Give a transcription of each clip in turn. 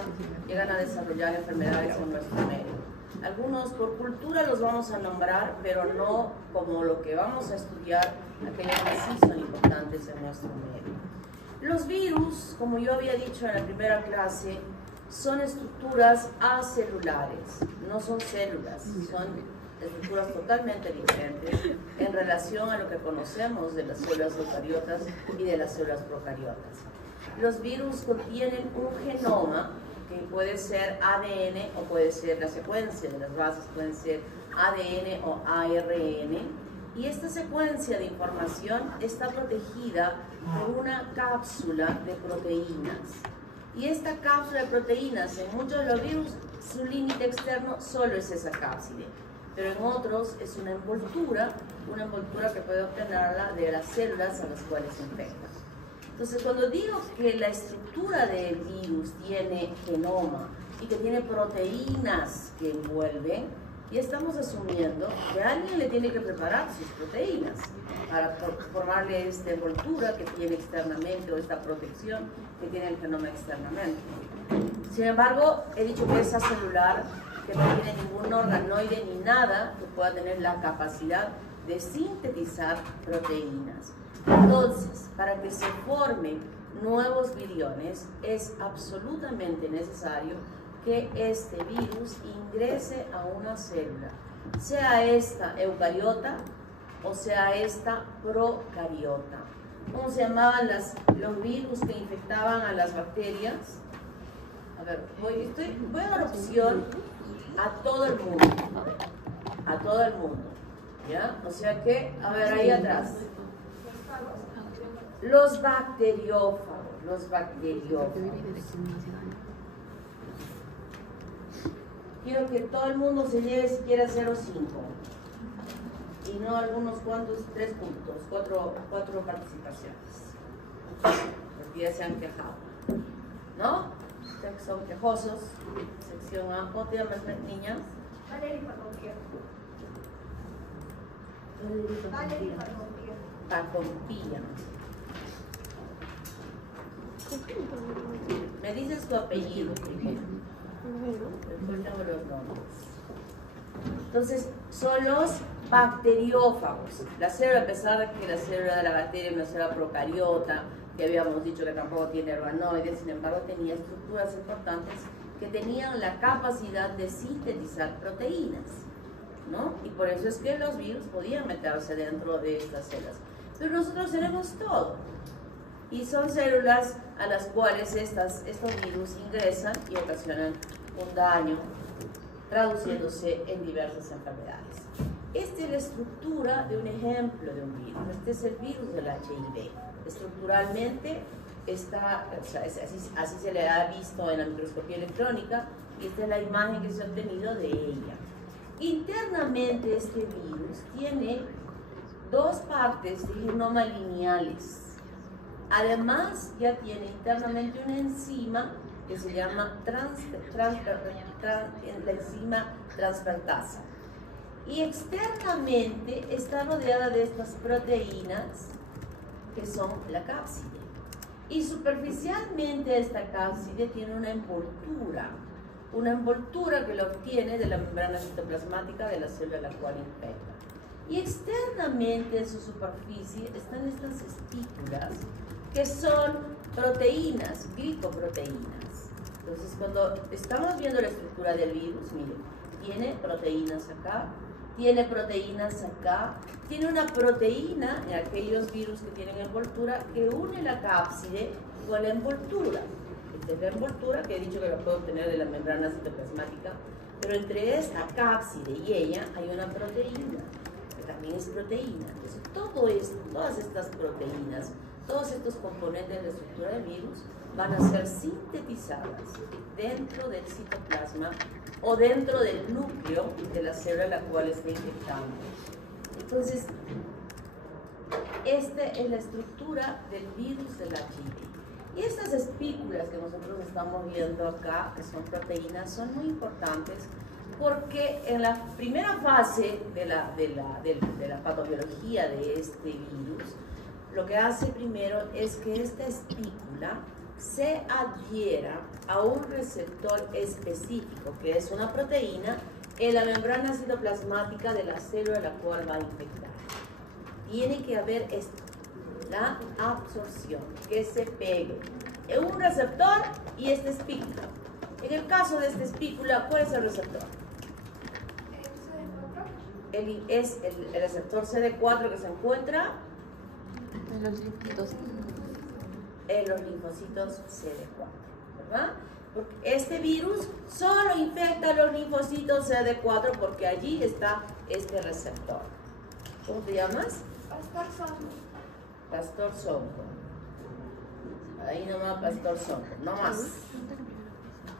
infancia llegan a desarrollar enfermedades en nuestro medio. Algunos por cultura los vamos a nombrar, pero no como lo que vamos a estudiar, aquellos que sí son importantes en nuestro medio. Los virus, como yo había dicho en la primera clase, son estructuras acelulares, no son células, son estructuras totalmente diferentes en relación a lo que conocemos de las células eucariotas y de las células procariotas. Los virus contienen un genoma que puede ser ADN o puede ser la secuencia de las bases, pueden ser ADN o ARN, y esta secuencia de información está protegida por una cápsula de proteínas. Y esta cápsula de proteínas, en muchos de los virus, su límite externo solo es esa cápside, pero en otros es una envoltura que puede obtenerla de las células a las cuales se infecta. Entonces, cuando digo que la estructura del virus tiene genoma y que tiene proteínas que envuelven, ya estamos asumiendo que alguien le tiene que preparar sus proteínas para formarle esta envoltura que tiene externamente o esta protección que tiene el genoma externamente. Sin embargo, he dicho que es acelular, que no tiene ningún organoide ni nada que pueda tener la capacidad de sintetizar proteínas. Entonces, para que se formen nuevos viriones, es absolutamente necesario que este virus ingrese a una célula, sea esta eucariota o sea esta procariota. ¿Cómo se llamaban los virus que infectaban a las bacterias? A ver, voy a dar opción a todo el mundo, ¿ya? O sea que, a ver, ahí atrás. Los bacteriófagos. Quiero que todo el mundo se lleve siquiera 0,5 y no algunos cuantos, 3 puntos, 4 participaciones, porque ya se han quejado, ¿no? Ustedes que son quejosos, sección A. ¿Cómo te llamas, niñas? Valeria Pacompía. Me dices tu apellido primero. Después tengo los nombres. Entonces, son los bacteriófagos. La célula, a pesar de que la célula de la bacteria es una célula procariota, que habíamos dicho que tampoco tiene organoides, sin embargo tenía estructuras importantes que tenían la capacidad de sintetizar proteínas, ¿no? Y por eso es que los virus podían meterse dentro de estas células. Pero nosotros tenemos todo. Y son células a las cuales estos virus ingresan y ocasionan un daño, traduciéndose en diversas enfermedades. Esta es la estructura de un ejemplo de un virus. Este es el virus del HIV. Estructuralmente está, o sea, así se le ha visto en la microscopía electrónica, y esta es la imagen que se ha obtenido de ella. Internamente este virus tiene dos partes de genoma lineales. Además, ya tiene internamente una enzima que se llama la enzima transfertasa. Y externamente está rodeada de estas proteínas que son la cápside. Y superficialmente esta cápside tiene una envoltura que la obtiene de la membrana citoplasmática de la célula a la cual infecta. Y externamente en su superficie están estas espículas que son proteínas, glicoproteínas. Entonces, cuando estamos viendo la estructura del virus, miren, tiene proteínas acá, tiene proteínas acá, tiene una proteína en aquellos virus que tienen envoltura que une la cápside con la envoltura. Esta es la envoltura que he dicho que la puedo obtener de la membrana citoplasmática, pero entre esta cápside y ella hay una proteína, que también es proteína. Entonces, todas estas proteínas, todos estos componentes de la estructura del virus van a ser sintetizadas dentro del citoplasma o dentro del núcleo de la célula a la cual está infectando. Entonces, esta es la estructura del virus del HIV. Y estas espículas que nosotros estamos viendo acá, que son proteínas, son muy importantes porque en la primera fase de la patobiología de este virus, lo que hace primero es que esta espícula se adhiera a un receptor específico, que es una proteína, en la membrana citoplasmática de la célula a la cual va a infectar. Tiene que haber esto, la absorción, que se pegue en un receptor y esta espícula. En el caso de esta espícula, ¿cuál es el receptor? Es el receptor CD4 que se encuentra en los linfocitos. En los linfocitos CD4, ¿verdad? Porque este virus solo infecta los linfocitos CD4 porque allí está este receptor. ¿Cómo te llamas? Pastor Sonco. Ahí nomás Pastor Sonco, no más.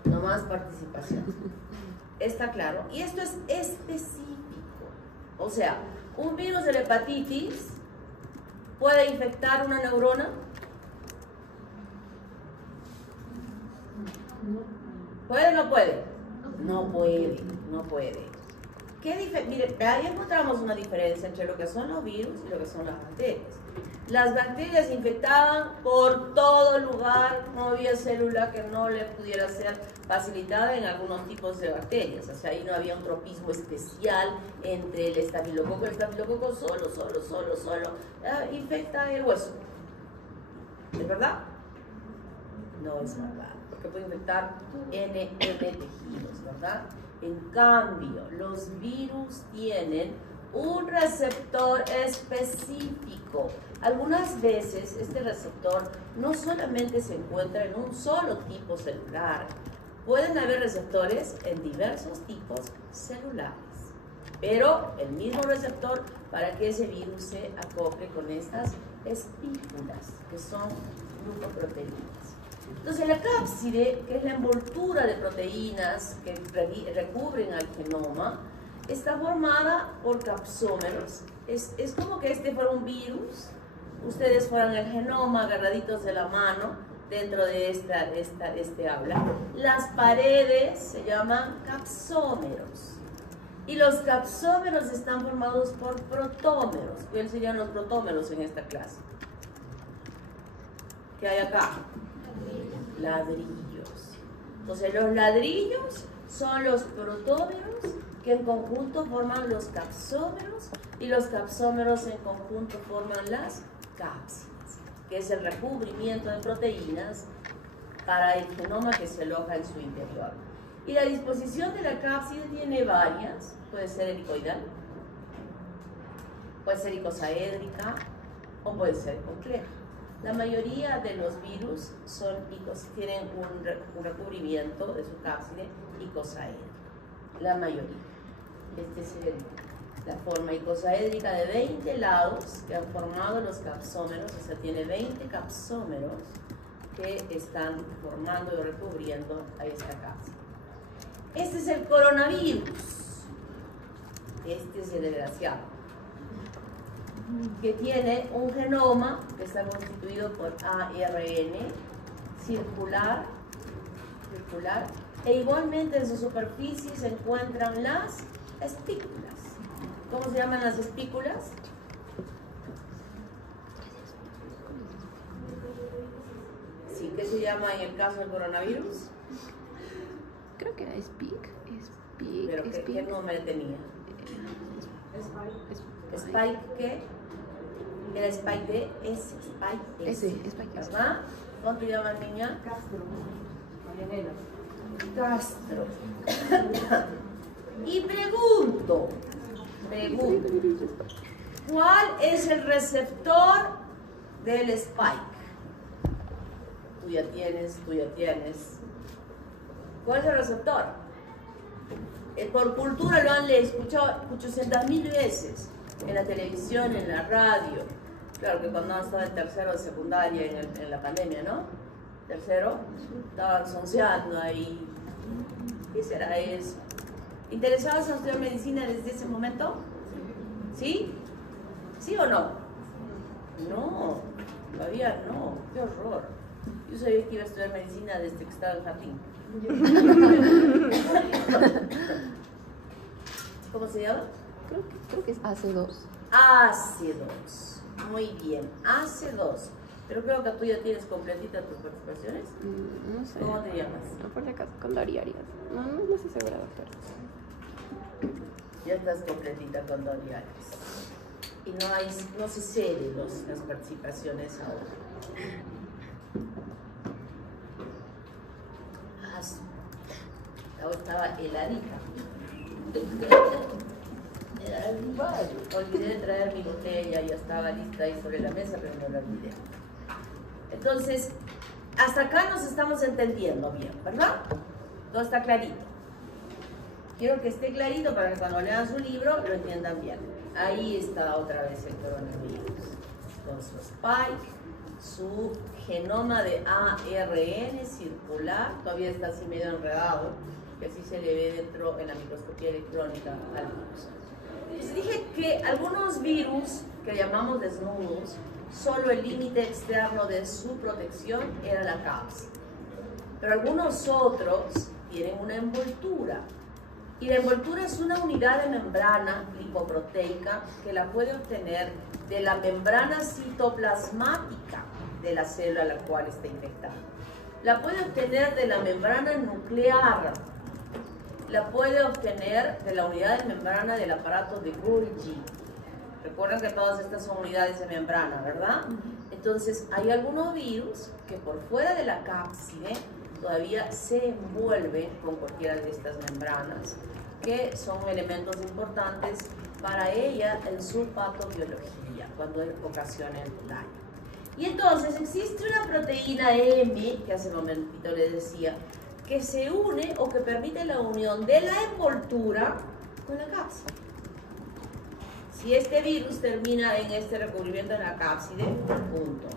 No más participación. ¿Está claro? Y esto es específico. O sea, un virus de la hepatitis puede infectar una neurona. ¿Puede o no puede? No puede, no puede. Mire, ahí encontramos una diferencia entre lo que son los virus y lo que son las bacterias. Las bacterias infectaban por todo lugar, no había célula que no le pudiera ser facilitada en algunos tipos de bacterias. O sea, ahí no había un tropismo especial entre el estafilococo. El estafilococo solo infecta el hueso. ¿Es verdad? No es verdad, porque puede infectar N tejidos, ¿verdad? En cambio, los virus tienen un receptor específico. Algunas veces este receptor no solamente se encuentra en un solo tipo celular, pueden haber receptores en diversos tipos celulares, pero el mismo receptor para que ese virus se acople con estas espículas, que son glucoproteínas. Entonces la cápside, que es la envoltura de proteínas que recubren al genoma, está formada por capsómeros. Es como que este fuera un virus, ustedes fueran el genoma agarraditos de la mano dentro de este aula. Las paredes se llaman capsómeros. Y los capsómeros están formados por protómeros. ¿Cuáles serían los protómeros en esta clase? ¿Qué hay acá? Ladrillos. Entonces los ladrillos son los protómeros que en conjunto forman los capsómeros y los capsómeros en conjunto forman las cápsides, que es el recubrimiento de proteínas para el genoma que se aloja en su interior. Y la disposición de la cápside tiene varias, puede ser helicoidal, puede ser icosaédrica o puede ser compleja. La mayoría de los virus tienen un recubrimiento de su cápside icosaédrica. La mayoría. Este es la forma icosaédrica de 20 lados que han formado los capsómeros, o sea, tiene 20 capsómeros que están formando y recubriendo a esta cápside. Este es el coronavirus. Este es el desgraciado, que tiene un genoma que está constituido por ARN circular, e igualmente en su superficie se encuentran las espículas. ¿Cómo se llaman las espículas? Sí, ¿qué se llama en el caso del coronavirus? Creo que era Spike. ¿Pero qué nombre tenía? Spike, ¿qué? Era Spike de S. Spike, ¿verdad? ¿Cómo te llamas, niña? Castro. Y pregunto, ¿cuál es el receptor del Spike? Tú ya tienes. ¿Cuál es el receptor? Por cultura lo han escuchado 800.000 veces en la televisión, en la radio. Claro que cuando estaba en tercero de secundaria en la pandemia, ¿no? Tercero, estaban sonceando ahí. ¿Qué será eso? ¿Interesados en estudiar medicina desde ese momento? ¿Sí? ¿Sí o no? No, todavía no. Qué horror. Yo sabía que iba a estudiar medicina desde que estaba en jardín. ¿Cómo se llama? Creo que es AC2. AC2. Muy bien, AC2. Pero creo que tú ya tienes completitas tus participaciones. No sé. ¿Cómo te llamas? No, por si acaso, con Dori Arias. No estoy segura, doctor. Ya estás completita con Doriales. Y no se ceden las participaciones ahora. Ahora estaba heladita. Olvidé de traer mi botella, ya estaba lista ahí sobre la mesa, pero no la olvidé. Entonces, hasta acá nos estamos entendiendo bien, ¿verdad? Todo está clarito. Quiero que esté clarito para que cuando lean su libro lo entiendan bien. Ahí está otra vez el coronavirus, con su spike, su genoma de ARN circular, todavía está así medio enredado, que así se le ve dentro en la microscopía electrónica al virus. Les dije que algunos virus que llamamos desnudos, solo el límite externo de su protección era la cápside. Pero algunos otros tienen una envoltura. Y la envoltura es una unidad de membrana lipoproteica que la puede obtener de la membrana citoplasmática de la célula a la cual está infectada. La puede obtener de la membrana nuclear. La puede obtener de la unidad de membrana del aparato de Golgi. Recuerden que todas estas son unidades de membrana, ¿verdad? Entonces, hay algunos virus que por fuera de la cápside todavía se envuelven con cualquiera de estas membranas, que son elementos importantes para ella en su patobiología, cuando ocasionan daño. Y entonces existe una proteína M, que hace un momentito les decía, que se une o que permite la unión de la envoltura con la cápside. Si este virus termina en este recubrimiento en la cápside, punto.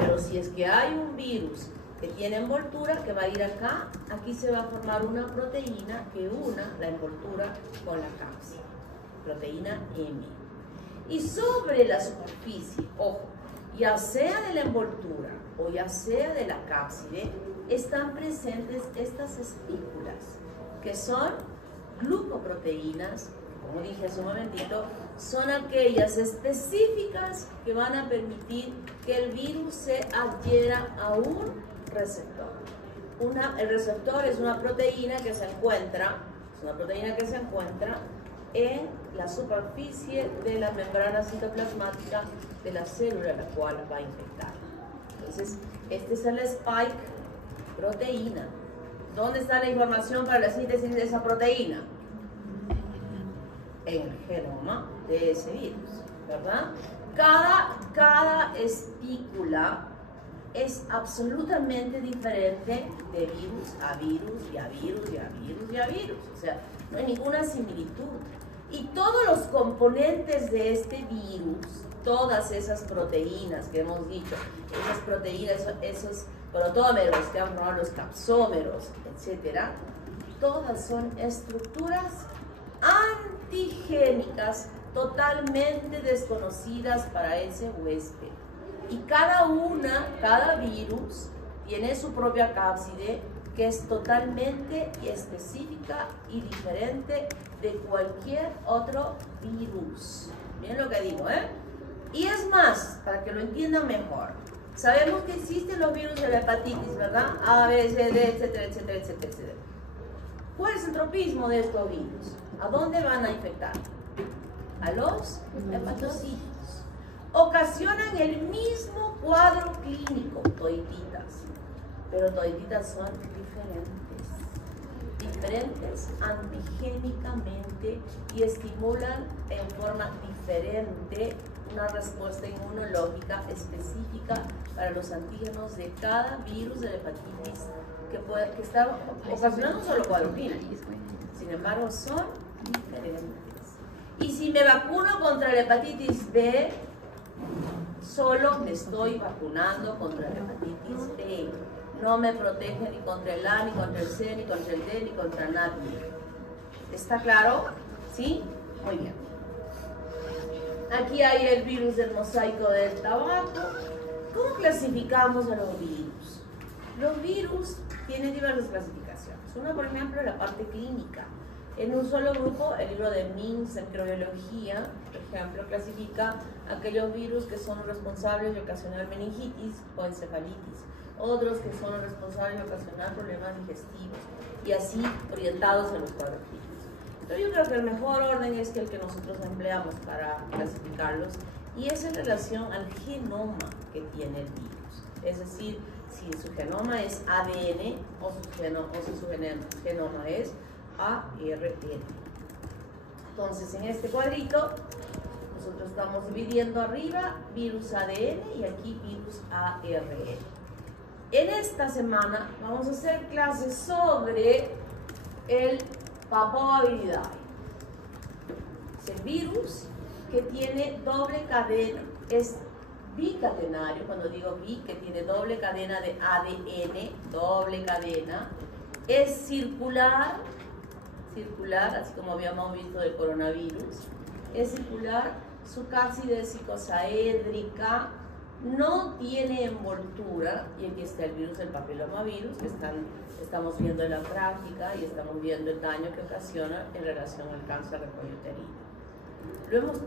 Pero si es que hay un virus que tiene envoltura, que va a ir acá, aquí se va a formar una proteína que una la envoltura con la cápside, proteína M. Y sobre la superficie, ojo, ya sea de la envoltura o ya sea de la cápside, están presentes estas espículas, que son glucoproteínas, como dije hace un momentito, son aquellas específicas que van a permitir que el virus se adhiera a un receptor. El receptor es una proteína que se encuentra, en la superficie de la membrana citoplasmática de la célula a la cual va a infectar. Entonces, este es el spike proteína. ¿Dónde está la información para la síntesis de esa proteína? En el genoma de ese virus, ¿verdad? Cada espícula es absolutamente diferente de virus a virus y a virus y a virus y a virus. O sea, no hay ninguna similitud. Y todos los componentes de este virus, todas esas proteínas que hemos dicho, esas proteínas, esos protómeros que han formado los capsómeros, etcétera, todas son estructuras antigénicas totalmente desconocidas para ese huésped. Y cada virus tiene su propia cápside que es totalmente específica y diferente de cualquier otro virus. Miren lo que digo, ¿eh? Y es más, para que lo entiendan mejor, sabemos que existen los virus de la hepatitis, ¿verdad? A, B, C, D, etcétera, etcétera, etcétera, etcétera. ¿Cuál es el tropismo de estos virus? ¿A dónde van a infectar? A los hepatocitos. Ocasionan el mismo cuadro clínico, todititas, pero todititas son diferentes antigénicamente y estimulan en forma diferente una respuesta inmunológica específica para los antígenos de cada virus de la hepatitis que está ocasionando un solo cuadro clínico. Sin embargo, son diferentes. Y si me vacuno contra la hepatitis B, solo me estoy vacunando contra la hepatitis B. No me protege ni contra el A, ni contra el C, ni contra el D, ni contra nadie. ¿Está claro? ¿Sí? Muy bien. Aquí hay el virus del mosaico del tabaco. ¿Cómo clasificamos a los virus? Los virus tienen diversas clasificaciones. Una, por ejemplo, la parte clínica. En un solo grupo, el libro de Mings en microbiología, por ejemplo, clasifica aquellos virus que son responsables de ocasionar meningitis o encefalitis, otros que son responsables de ocasionar problemas digestivos, y así orientados a los cuadros clínicos. Entonces yo creo que el mejor orden es el que nosotros empleamos para clasificarlos, y es en relación al genoma que tiene el virus. Es decir, si su genoma es ADN o si su genoma es ARN. Entonces, en este cuadrito, nosotros estamos dividiendo arriba virus ADN y aquí virus ARN. En esta semana vamos a hacer clases sobre el Papoviridae. Es el virus que tiene doble cadena, es bicatenario. Cuando digo bi, que tiene doble cadena de ADN, doble cadena, es circular, así como habíamos visto del coronavirus, es circular, su cápside icosaédrica, no tiene envoltura, y aquí está el virus del papilomavirus, que estamos viendo en la práctica y estamos viendo el daño que ocasiona en relación al cáncer de cuello uterino. Hemos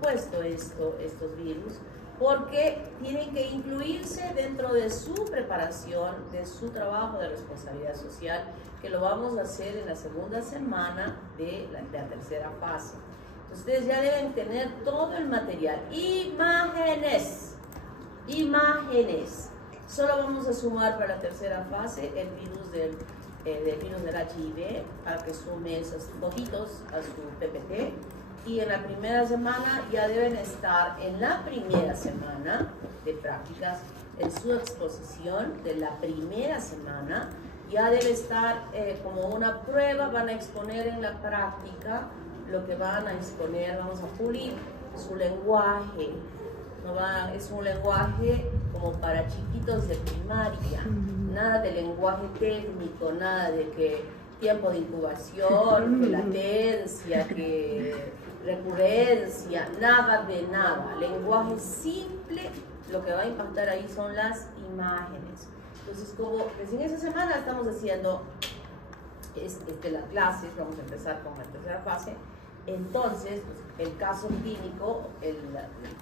puesto estos virus, porque tienen que incluirse dentro de su preparación, de su trabajo de responsabilidad social, que lo vamos a hacer en la segunda semana de la tercera fase. Entonces, ustedes ya deben tener todo el material. Imágenes. Solo vamos a sumar para la tercera fase el virus del HIV, para que sume esos botitos a su PPT. Y en la primera semana ya deben estar, en la primera semana de prácticas, en su exposición de la primera semana, ya debe estar como una prueba, van a exponer en la práctica lo que van a exponer, vamos a pulir su lenguaje. Es un lenguaje como para chiquitos de primaria, nada de lenguaje técnico, nada de que tiempo de incubación, que latencia, que recurrencia, nada de nada. Lenguaje simple, lo que va a impactar ahí son las imágenes. Entonces, como recién esa semana estamos haciendo las clases, vamos a empezar con la tercera fase. Entonces, pues, el caso clínico, el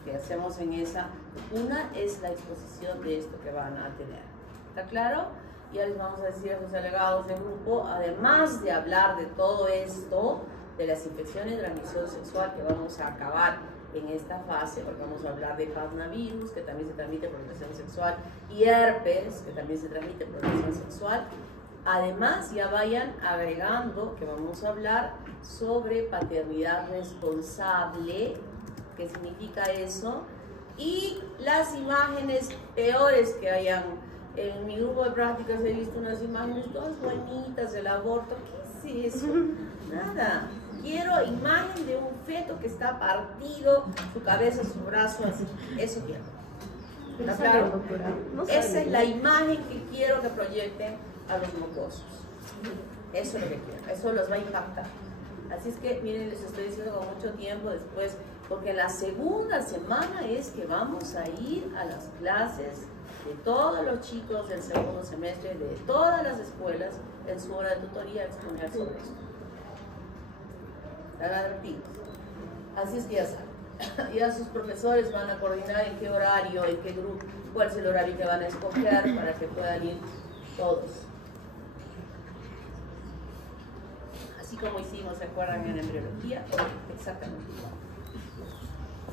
que hacemos en esa, una es la exposición de esto que van a tener. ¿Está claro? Ya les vamos a decir a los delegados del grupo, además de hablar de todo esto, de las infecciones de transmisión sexual que vamos a acabar en esta fase, porque vamos a hablar de coronavirus, que también se transmite por relación sexual, y herpes, que también se transmite por relación sexual. Además, ya vayan agregando que vamos a hablar sobre paternidad responsable, qué significa eso, y las imágenes peores que hayan. En mi grupo de prácticas he visto unas imágenes todas bonitas del aborto. ¿Qué es eso? Nada. Quiero imagen de un feto que está partido, su cabeza, su brazo, así. Eso quiero. ¿Está claro? Esa es la imagen que quiero que proyecten a los mocosos. Eso es lo que quiero. Eso los va a impactar. Así es que, miren, les estoy diciendo con mucho tiempo después, porque la segunda semana es que vamos a ir a las clases de todos los chicos del segundo semestre, de todas las escuelas, en su hora de tutoría, a exponer sobre esto. ¿Están advertidos? Así es que ya saben. Ya sus profesores van a coordinar en qué horario, en qué grupo, cuál es el horario que van a escoger para que puedan ir todos. Así como hicimos, ¿se acuerdan en embriología? Exactamente igual.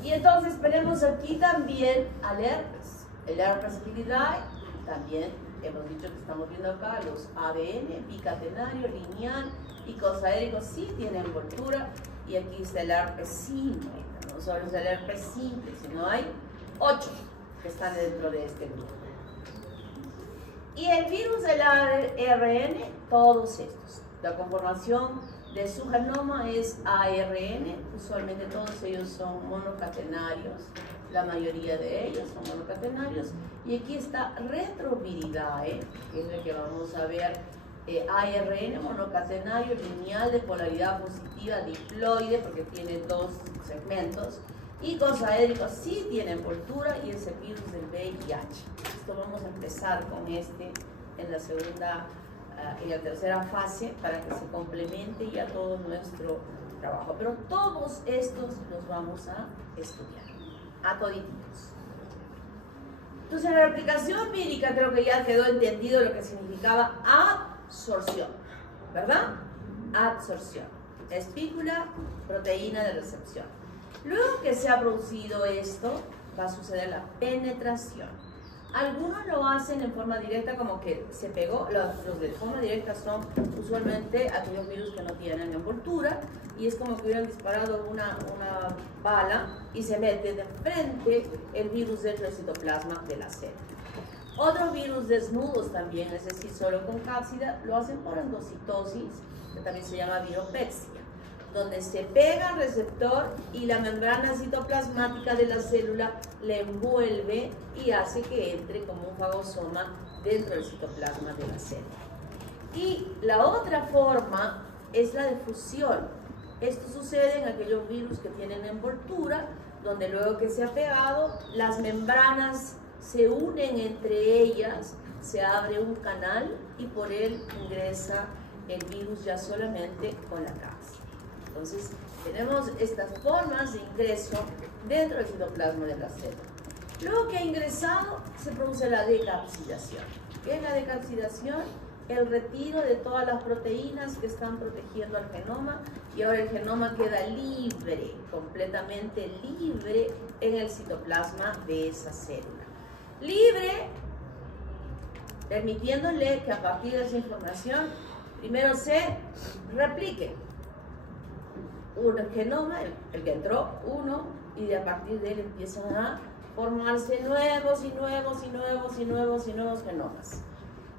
Y entonces tenemos aquí también al herpes. El herpes viridae, también hemos dicho que estamos viendo acá los ADN, bicatenario, lineal, icosaédrico, sí tiene envoltura, y aquí está el herpes simple. No solo es el herpes simple, sino hay 8 que están dentro de este grupo. Y el virus del ARN, todos estos. La conformación de su genoma es ARN, usualmente todos ellos son monocatenarios. La mayoría de ellos son monocatenarios. Y aquí está Retroviridae, que es el que vamos a ver. ARN monocatenario lineal de polaridad positiva diploide, porque tiene 2 segmentos. Icosaédrico sí tiene envoltura, y es el virus del VIH. Esto vamos a empezar con en la segunda en la tercera fase para que se complemente ya todo nuestro trabajo. Pero todos estos los vamos a estudiar, a todititos. Entonces, en la aplicación empírica creo que ya quedó entendido lo que significaba absorción, ¿verdad? Absorción. Espícula, proteína de recepción. Luego que se ha producido esto, va a suceder la penetración. Algunos lo hacen en forma directa, como que se pegó. Los de forma directa son usualmente aquellos virus que no tienen envoltura y es como que hubieran disparado una bala y se mete de frente el virus dentro del citoplasma de la célula. Otros virus desnudos también, es decir, solo con cápsida, lo hacen por endocitosis, que también se llama viropexia, donde se pega al receptor y la membrana citoplasmática de la célula le envuelve y hace que entre como un fagosoma dentro del citoplasma de la célula. Y la otra forma es la de fusión. Esto sucede en aquellos virus que tienen envoltura, donde luego que se ha pegado, las membranas se unen entre ellas, se abre un canal y por él ingresa el virus ya solamente con la cápsula. Entonces, tenemos estas formas de ingreso dentro del citoplasma de la célula. Luego que ha ingresado, se produce la decapsidación. ¿Qué es la decapsidación? El retiro de todas las proteínas que están protegiendo al genoma y ahora el genoma queda libre, completamente libre en el citoplasma de esa célula. Libre, permitiéndole que a partir de esa información primero se replique un genoma, el que entró, uno, y a partir de él empiezan a formarse nuevos y nuevos y nuevos y nuevos y nuevos genomas.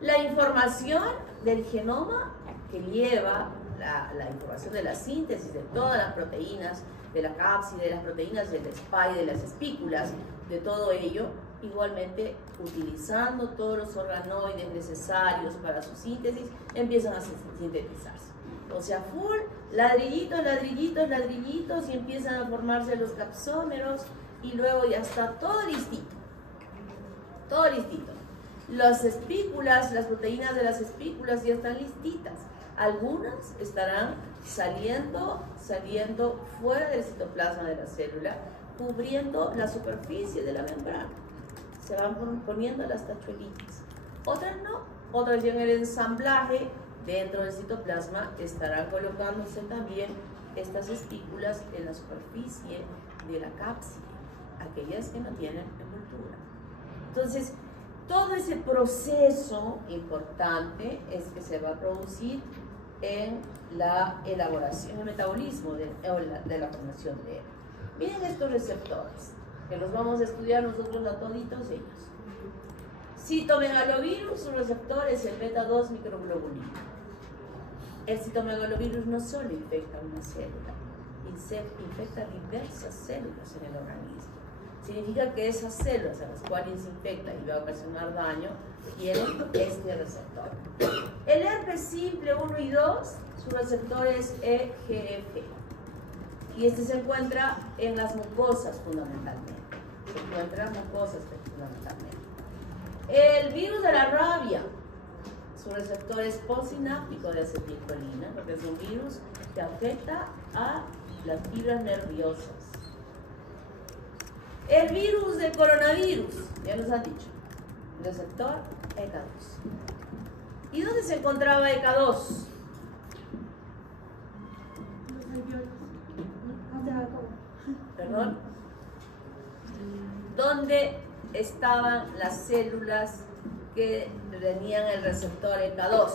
La información del genoma que lleva la información de la síntesis de todas las proteínas, de la cápside, de las proteínas del spike, de las espículas, de todo ello, igualmente utilizando todos los organoides necesarios para su síntesis, empiezan a sintetizarse. O sea, full, ladrillitos, ladrillitos, ladrillitos, y empiezan a formarse los capsómeros y luego ya está todo listito. Todo listito. Las espículas, las proteínas de las espículas ya están listitas. Algunas estarán saliendo fuera del citoplasma de la célula, cubriendo la superficie de la membrana. Se van poniendo las tachuelitas. Otras no, otras ya en el ensamblaje dentro del citoplasma estarán colocándose también estas espículas en la superficie de la cápside, aquellas que no tienen envoltura. Entonces, todo ese proceso importante es que se va a producir en la elaboración, el metabolismo de la formación de él. Miren estos receptores, que los vamos a estudiar nosotros a toditos ellos. Citomegalovirus, su receptor es el beta-2 microglobulina. El citomegalovirus no solo infecta una célula, infecta diversas células en el organismo. Significa que esas células a las cuales se infecta y va a ocasionar daño tienen este receptor. El herpes simple 1 y 2, su receptor es EGF. Y este se encuentra en las mucosas fundamentalmente. Se encuentra en mucosas fundamentalmente. El virus de la rabia, su receptor es postsináptico de acetilcolina, porque es un virus que afecta a las fibras nerviosas. El virus del coronavirus, ya nos han dicho, receptor ECA2. ¿Y dónde se encontraba ECA2? ¿Perdón? ¿Dónde estaban las células que tenían el receptor ECA2?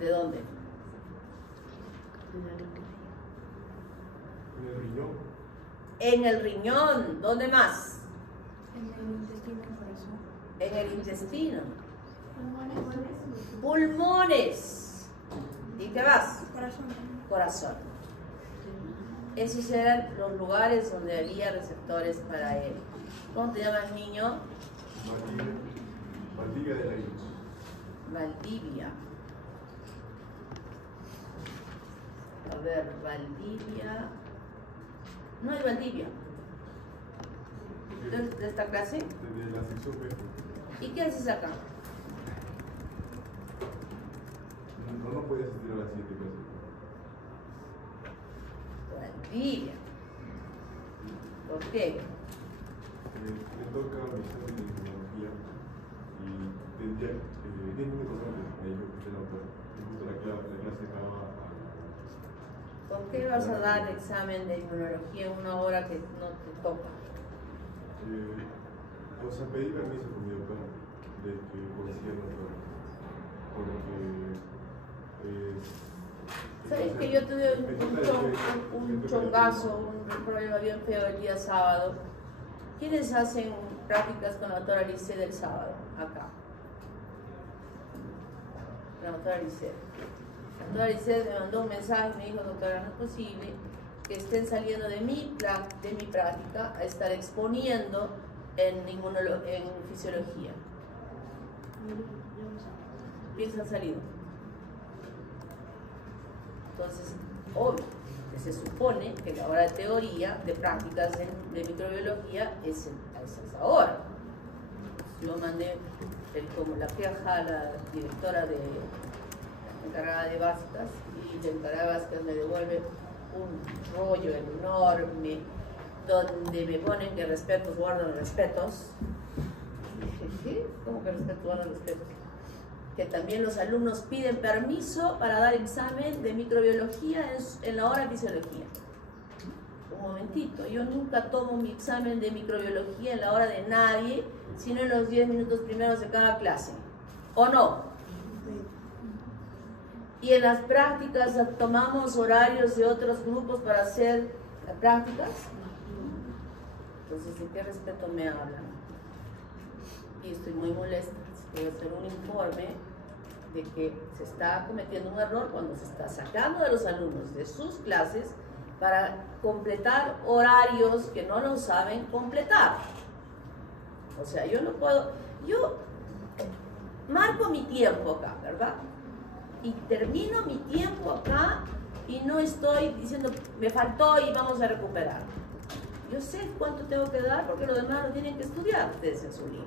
¿De dónde? En el riñón. En el riñón. ¿Dónde más? En el intestino, corazón. En el intestino. Pulmones. ¿Y qué más? Corazón. Corazón. Esos eran los lugares donde había receptores para él. ¿Cómo te llamas, niño? Valdivia de la Isla. Valdivia. A ver, Valdivia. No hay Valdivia. ¿De esta clase? De la sección B. ¿Y qué haces acá? asistir a las 7 clases. Valdivia. ¿Por qué? Me toca mi examen de tecnología y tendría 10 minutos antes me dijo que la autora. Y justo la clase acaba a... ¿Por qué vas a dar examen de inmunología en una hora que no te toca? O sea, pedí permiso con mi doctora de que por ciertas horas. Porque... ¿Sabes que yo tuve un chongazo, un problema bien feo el día sábado? ¿Quiénes hacen prácticas con la doctora Lice del sábado? Acá. La doctora Lice. La doctora Lice me mandó un mensaje y me dijo, doctora, no es posible que estén saliendo de mi práctica a estar exponiendo en fisiología. ¿Quiénes han salido? Entonces, obvio, que se supone que la hora de teoría, de prácticas de microbiología es a esa hora. Yo mandé como la queja a la directora de la encargada de básicas y la encargada de básicas me devuelve un rollo enorme donde me ponen que respetos guardan respetos. Dije, ¿qué? ¿Cómo que respetos guardan respetos? Que también los alumnos piden permiso para dar examen de microbiología en la hora de fisiología. Un momentito, yo nunca tomo mi examen de microbiología en la hora de nadie, sino en los 10 minutos primeros de cada clase. ¿O no? Y en las prácticas tomamos horarios de otros grupos para hacer las prácticas. Entonces, ¿de qué respeto me hablan? Y estoy muy molesta. Quiero hacer un informe de que se está cometiendo un error cuando se está sacando de los alumnos de sus clases para completar horarios que no lo saben completar. O sea, yo no puedo, yo marco mi tiempo acá, ¿verdad? Y termino mi tiempo acá y no estoy diciendo, me faltó y vamos a recuperar. Yo sé cuánto tengo que dar porque los demás lo tienen que estudiar ustedes en su libro.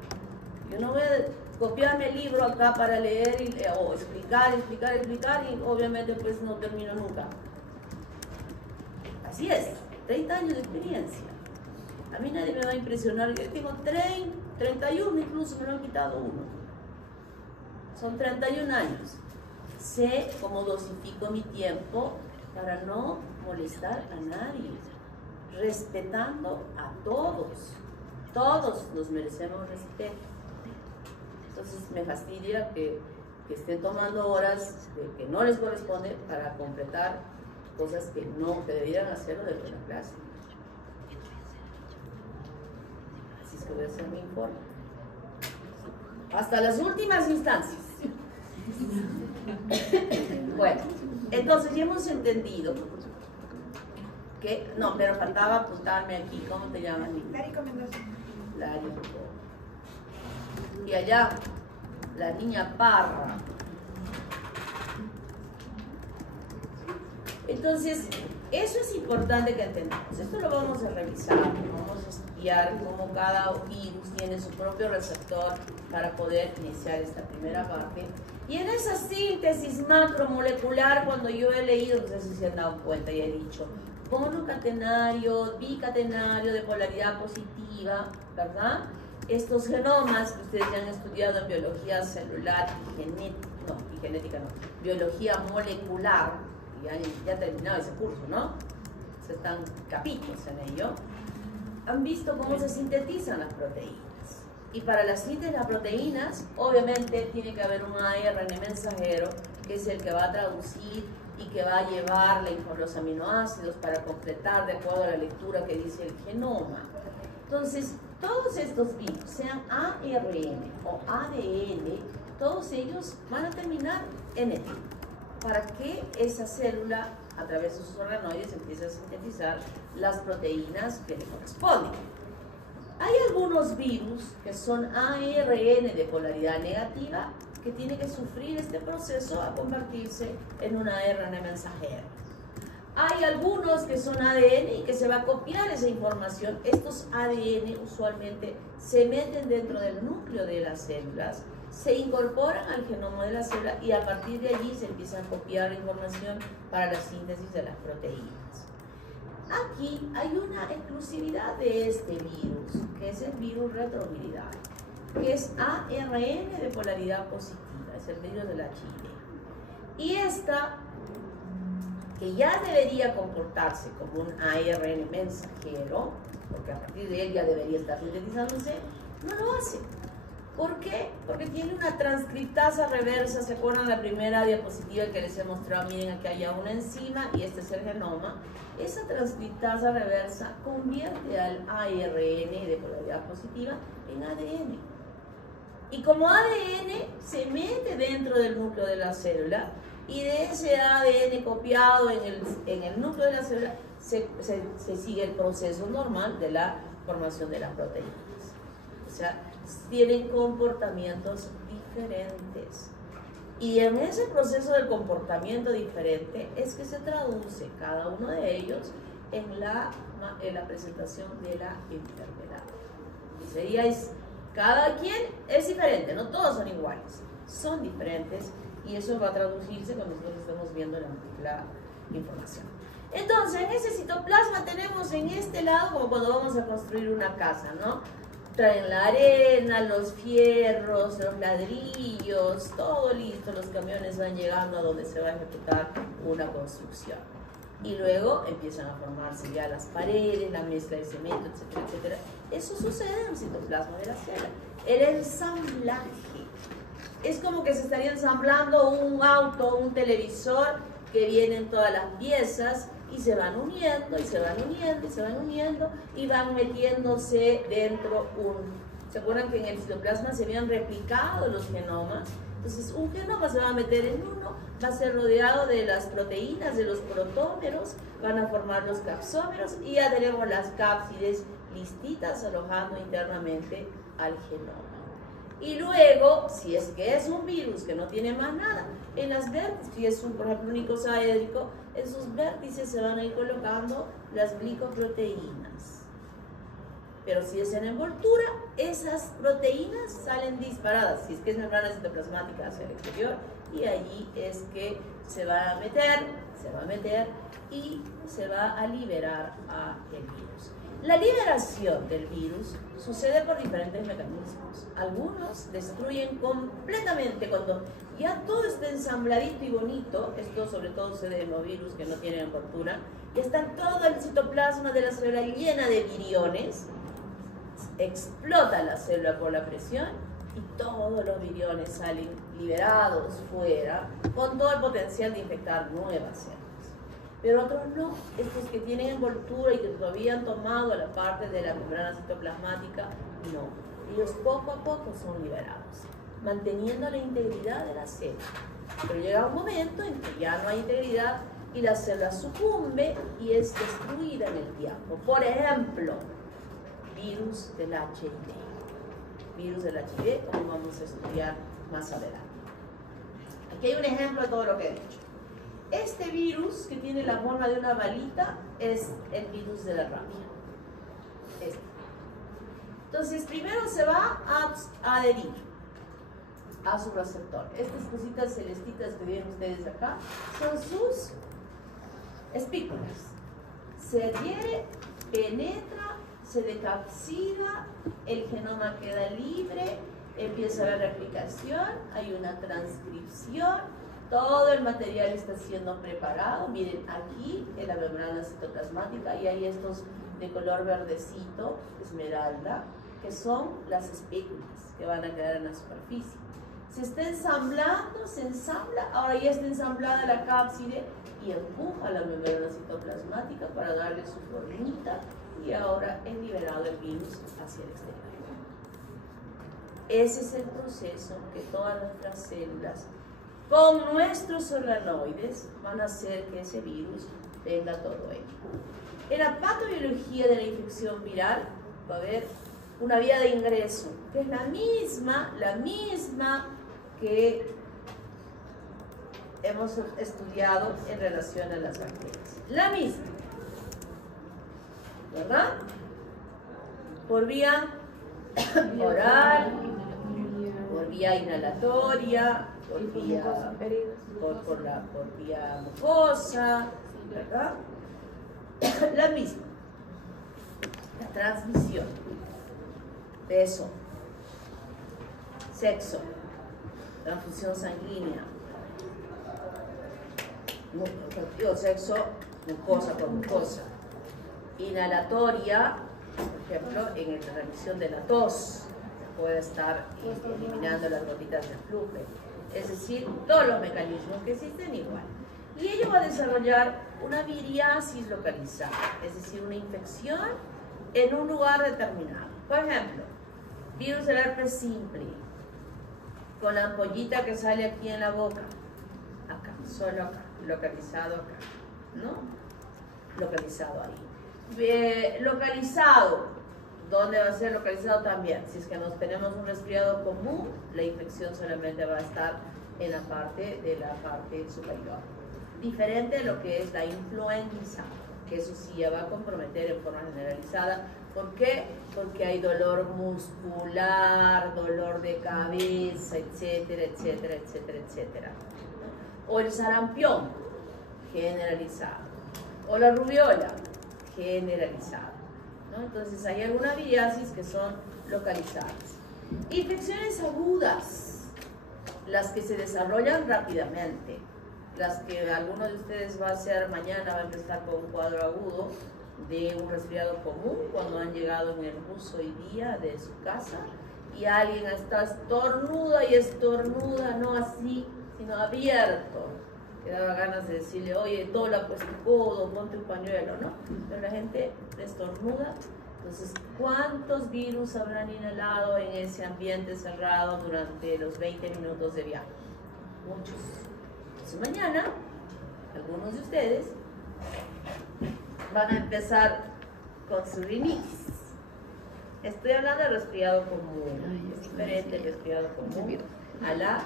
Yo no voy a copiarme el libro acá para leer o explicar y obviamente pues no termino nunca. Así es, 30 años de experiencia. A mí nadie me va a impresionar. Yo tengo 31 incluso, me lo han quitado uno. Son 31 años. Sé cómo dosifico mi tiempo para no molestar a nadie, respetando a todos. Todos nos merecemos respeto. Entonces me fastidia que estén tomando horas que no les corresponde para completar cosas que deberían hacerlo dentro de la clase. Así es que voy a hacer mi informe. Hasta las últimas instancias. Bueno, entonces ya hemos entendido que, no, pero faltaba apuntarme aquí. ¿Cómo te llamas? Larico Mendoza. Larico. Y allá, la niña Parra. Entonces, eso es importante que entendamos. Esto lo vamos a revisar, vamos a estudiar cómo cada virus tiene su propio receptor para poder iniciar esta primera parte. Y en esa síntesis macromolecular, cuando yo he leído, no sé si se han dado cuenta y he dicho, monocatenario, bicatenario de polaridad positiva, ¿verdad? Estos genomas que ustedes ya han estudiado en biología celular y genética, biología molecular, ya han terminado ese curso, ¿no? Se están capítulos en ello. Han visto cómo se sintetizan las proteínas. Y para la síntesis de las proteínas, obviamente tiene que haber un ARN mensajero, que es el que va a traducir y que va a llevar los aminoácidos para completar de acuerdo a la lectura que dice el genoma. Entonces, todos estos virus, sean ARN o ADN, todos ellos van a terminar en ET, para que esa célula, a través de sus organoides, empiece a sintetizar las proteínas que le corresponden. Hay algunos virus que son ARN de polaridad negativa que tienen que sufrir este proceso a convertirse en un ARN mensajero. Hay algunos que son ADN y que se va a copiar esa información. Estos ADN usualmente se meten dentro del núcleo de las células se incorporan al genoma de la célula y a partir de allí se empieza a copiar la información para la síntesis de las proteínas. Aquí hay una exclusividad de este virus, que es el virus retroviral, que es ARN de polaridad positiva, es el virus de la HIV. Y esta, que ya debería comportarse como un ARN mensajero, porque a partir de él ya debería estar sintetizándose, no lo hace. ¿Por qué? Porque tiene una transcriptasa reversa. ¿Se acuerdan la primera diapositiva que les he mostrado? Miren, aquí hay una enzima y este es el genoma. Esa transcriptasa reversa convierte al ARN de polaridad positiva en ADN. Y como ADN se mete dentro del núcleo de la célula y de ese ADN copiado en el núcleo de la célula se sigue el proceso normal de la formación de las proteínas. O sea, tienen comportamientos diferentes. Y en ese proceso del comportamiento diferente es que se traduce cada uno de ellos en la presentación de la enfermedad. Y seríais, cada quien es diferente, no todos son iguales, son diferentes y eso va a traducirse cuando nosotros estamos viendo la información. Entonces, en ese citoplasma tenemos en este lado como cuando vamos a construir una casa, ¿no? Traen la arena, los fierros, los ladrillos, todo listo, los camiones van llegando a donde se va a ejecutar una construcción. Y luego empiezan a formarse ya las paredes, la mezcla de cemento, etcétera, etcétera. Eso sucede en el citoplasma de la célula. El ensamblaje. Es como que se estaría ensamblando un auto, un televisor, que vienen todas las piezas y se van uniendo y se van uniendo y se van uniendo y van metiéndose dentro ¿se acuerdan que en el citoplasma se habían replicado los genomas? Entonces un genoma se va a meter en uno, va a ser rodeado de las proteínas, de los protómeros, van a formar los capsómeros y ya tenemos las cápsides listitas alojando internamente al genoma. Y luego, si es que es un virus que no tiene más nada, en las vértices, si es por ejemplo un icosaédrico, en sus vértices se van a ir colocando las glicoproteínas. Pero si es en envoltura, esas proteínas salen disparadas, si es que es membrana citoplasmática hacia el exterior, y allí es que se va a meter y se va a liberar el virus. La liberación del virus sucede por diferentes mecanismos. Algunos destruyen completamente cuando ya todo está ensambladito y bonito. Esto sobre todo sucede en los virus que no tienen envoltura. Ya está todo el citoplasma de la célula llena de viriones. Explota la célula por la presión y todos los viriones salen liberados fuera con todo el potencial de infectar nuevas células. Pero otros no, estos que tienen envoltura y que todavía han tomado la parte de la membrana citoplasmática, no. Ellos poco a poco son liberados, manteniendo la integridad de la célula. Pero llega un momento en que ya no hay integridad y la célula sucumbe y es destruida en el tiempo. Por ejemplo, virus del HIV. Virus del HIV, como vamos a estudiar más adelante. Aquí hay un ejemplo de todo lo que he dicho. Este virus, que tiene la forma de una balita, es el virus de la rabia. Este. Entonces, primero se va a adherir a su receptor. Estas cositas celestitas que ven ustedes acá son sus espículas. Se adhiere, penetra, se decapsida, el genoma queda libre, empieza a haber replicación, hay una transcripción. Todo el material está siendo preparado. Miren, aquí en la membrana citoplasmática y hay estos de color verdecito, esmeralda, que son las espículas que van a quedar en la superficie. Se está ensamblando, se ensambla, ahora ya está ensamblada la cápside y empuja la membrana citoplasmática para darle su formita y ahora es liberado el virus hacia el exterior. Ese es el proceso que todas nuestras células con nuestros organoides van a hacer que ese virus tenga todo ello. En la patobiología de la infección viral va a haber una vía de ingreso, que es la misma que hemos estudiado en relación a las bacterias. La misma, ¿verdad? Por vía oral, por vía inhalatoria, por vía mucosa, ¿verdad? La misma. La transmisión. Peso. Sexo. Transfusión sanguínea. Sexo, mucosa por mucosa. Inhalatoria, por ejemplo, en la transmisión de la tos, puede estar eliminando las gotitas de flujo. Es decir, todos los mecanismos que existen igual. Y ello va a desarrollar una viriasis localizada, es decir, una infección en un lugar determinado. Por ejemplo, virus del herpes simple, con la ampollita que sale aquí en la boca, acá, solo acá, localizado acá, ¿no? Localizado ahí. Localizado, ¿dónde va a ser localizado también? Si es que nos tenemos un resfriado común, la infección solamente va a estar en la parte superior. Diferente de lo que es la influenza, que eso sí ya va a comprometer en forma generalizada. ¿Por qué? Porque hay dolor muscular, dolor de cabeza, etcétera, etcétera, etcétera, etcétera. O el sarampión, generalizado. O la rubiola, generalizada, ¿no? Entonces hay algunas viriasis que son localizadas. Infecciones agudas, las que se desarrollan rápidamente, las que alguno de ustedes va a hacer mañana, va a empezar con un cuadro agudo de un resfriado común cuando han llegado en el bus hoy día de su casa y alguien está estornuda y estornuda, no así, sino abierto. Que daba ganas de decirle, oye, tola pues tu codo, ponte un pañuelo, ¿no? Pero la gente estornuda. Entonces, ¿cuántos virus habrán inhalado en ese ambiente cerrado durante los 20 minutos de viaje? Muchos. Entonces, mañana, algunos de ustedes van a empezar con su rinitis. Estoy hablando de resfriado común, es diferente el resfriado común a la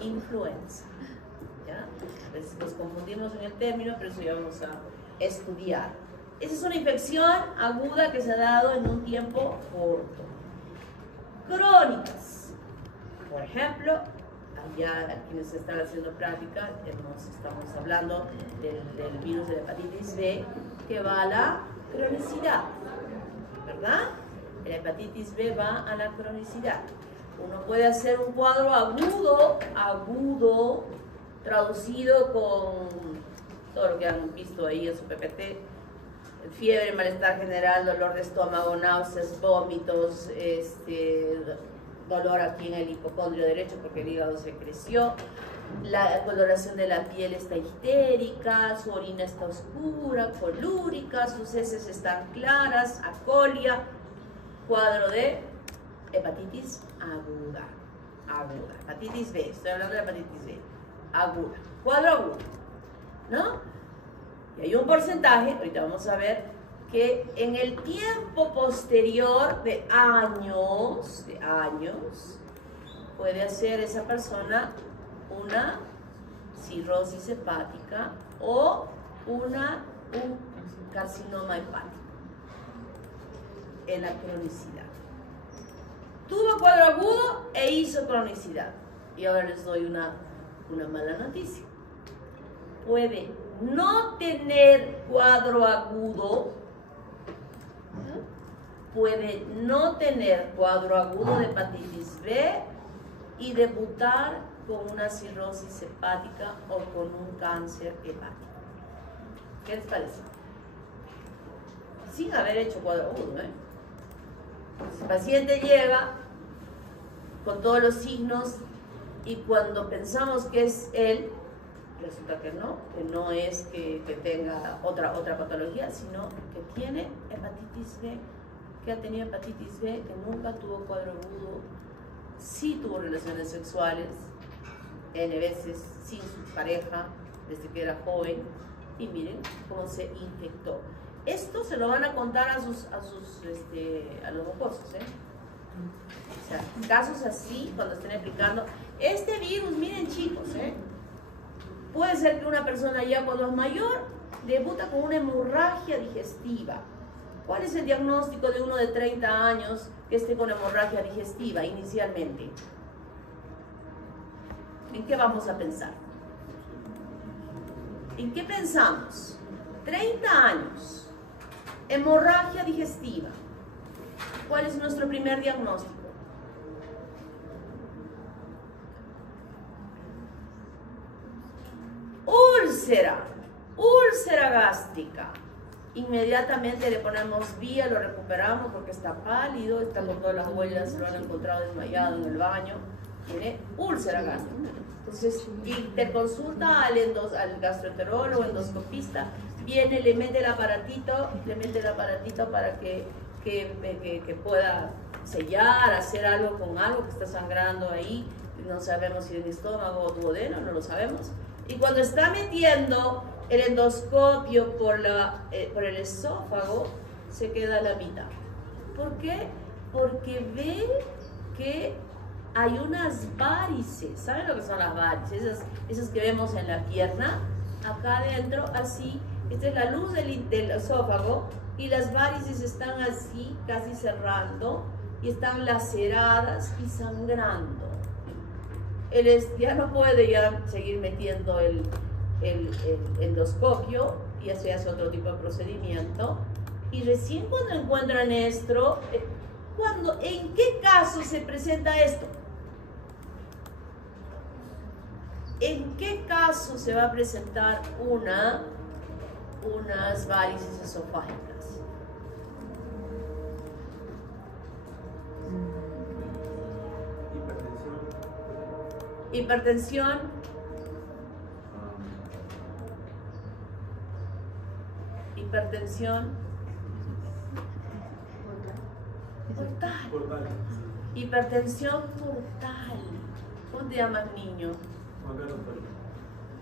influenza. ¿Ya? A veces nos confundimos en el término, pero eso ya vamos a estudiar. Esa es una infección aguda que se ha dado en un tiempo corto. Crónicas. Por ejemplo, ya quienes están haciendo práctica, estamos hablando del virus de la hepatitis B, que va a la cronicidad, ¿verdad? La hepatitis B va a la cronicidad. Uno puede hacer un cuadro agudo, traducido con todo lo que han visto ahí en su PPT: fiebre, malestar general, dolor de estómago, náuseas, vómitos, dolor aquí en el hipocondrio derecho porque el hígado se creció, la coloración de la piel está histérica, su orina está oscura, colúrica, sus heces están claras, acolia, cuadro de hepatitis aguda, hepatitis B, estoy hablando de hepatitis B, aguda, cuadro agudo, ¿no? Y hay un porcentaje, ahorita vamos a ver, que en el tiempo posterior de años, puede hacer esa persona una cirrosis hepática o un carcinoma hepático en la cronicidad. Tuvo cuadro agudo e hizo cronicidad. Y ahora les doy una mala noticia. Puede no tener cuadro agudo, de hepatitis B y debutar con una cirrosis hepática o con un cáncer hepático. ¿Qué les parece? Sin haber hecho cuadro agudo, ¿eh? El paciente llega con todos los signos y cuando pensamos que es él, resulta que no es que tenga otra patología, sino que tiene hepatitis B, que ha tenido hepatitis B, que nunca tuvo cuadro agudo, sí tuvo relaciones sexuales, N veces, sin su pareja, desde que era joven, y miren cómo se infectó. Esto se lo van a contar a los mocosos, ¿eh? O sea, casos así, cuando estén aplicando este virus, miren chicos, puede ser que una persona ya cuando es mayor debuta con una hemorragia digestiva. ¿Cuál es el diagnóstico de uno de 30 años que esté con hemorragia digestiva inicialmente? ¿En qué vamos a pensar? ¿En qué pensamos? 30 años, hemorragia digestiva. ¿Cuál es nuestro primer diagnóstico? Úlcera gástrica. Inmediatamente le ponemos vía, lo recuperamos porque está pálido, está con todas las huellas, lo han encontrado desmayado en el baño, tiene úlcera gástrica. Entonces, y te consulta al gastroenterólogo, endoscopista, viene, le mete el aparatito para que pueda sellar, hacer algo con algo que está sangrando ahí, no sabemos si es el estómago o duodeno, no lo sabemos. Y cuando está metiendo el endoscopio por el esófago, se queda a la mitad. ¿Por qué? Porque ve que hay unas varices. ¿Saben lo que son las varices? Esas que vemos en la pierna, acá adentro, así. Esta es la luz del esófago y las varices están así, casi cerrando, y están laceradas y sangrando. Ya no puede seguir metiendo el endoscopio, y se hace otro tipo de procedimiento, y recién cuando encuentran esto, ¿en qué caso se presenta esto? ¿En qué caso se va a presentar unas varices esofágicas? Hipertensión, portal. Hipertensión portal. ¿Cómo te llamas, niño?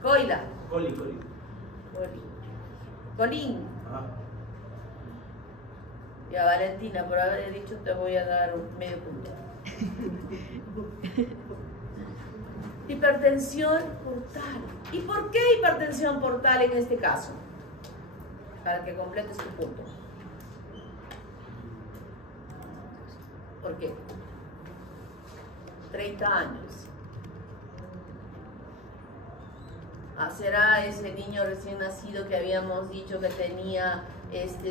Coila. Colín. Ya, Valentina, por haber dicho te voy a dar un medio punto. Hipertensión portal. ¿Y por qué hipertensión portal en este caso? Para que completes tu punto. ¿Por qué? 30 años. ¿Será ese niño recién nacido que habíamos dicho que tenía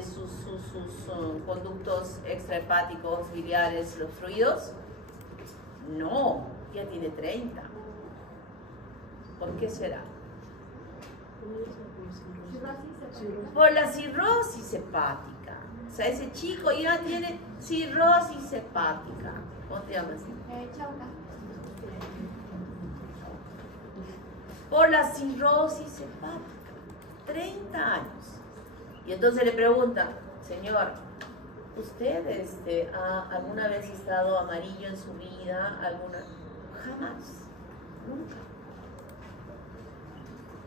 sus conductos extrahepáticos biliares obstruidos? No, ya tiene 30. ¿Por qué será? Por la cirrosis hepática. O sea, ese chico ya tiene cirrosis hepática. ¿Cómo te llamas? Chauca. Por la cirrosis hepática. 30 años. Y entonces le preguntan, señor, ¿usted ha alguna vez estado amarillo en su vida? Jamás. Nunca.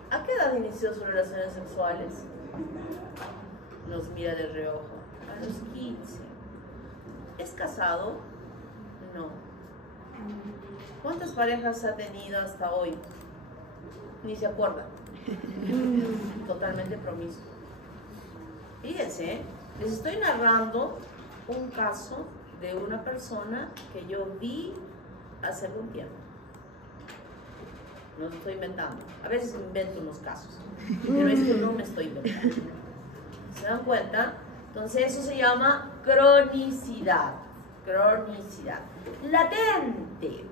¿A qué edad inició sus relaciones sexuales? Nos mira de reojo. A los 15. ¿Es casado? No. ¿Cuántas parejas ha tenido hasta hoy? Ni se acuerda. Totalmente promiscuo. Fíjense, les estoy narrando un caso de una persona que yo vi hace algún tiempo. No estoy inventando. A veces me invento unos casos, pero esto no me estoy inventando. ¿Se dan cuenta? Entonces eso se llama cronicidad. Cronicidad. Latente.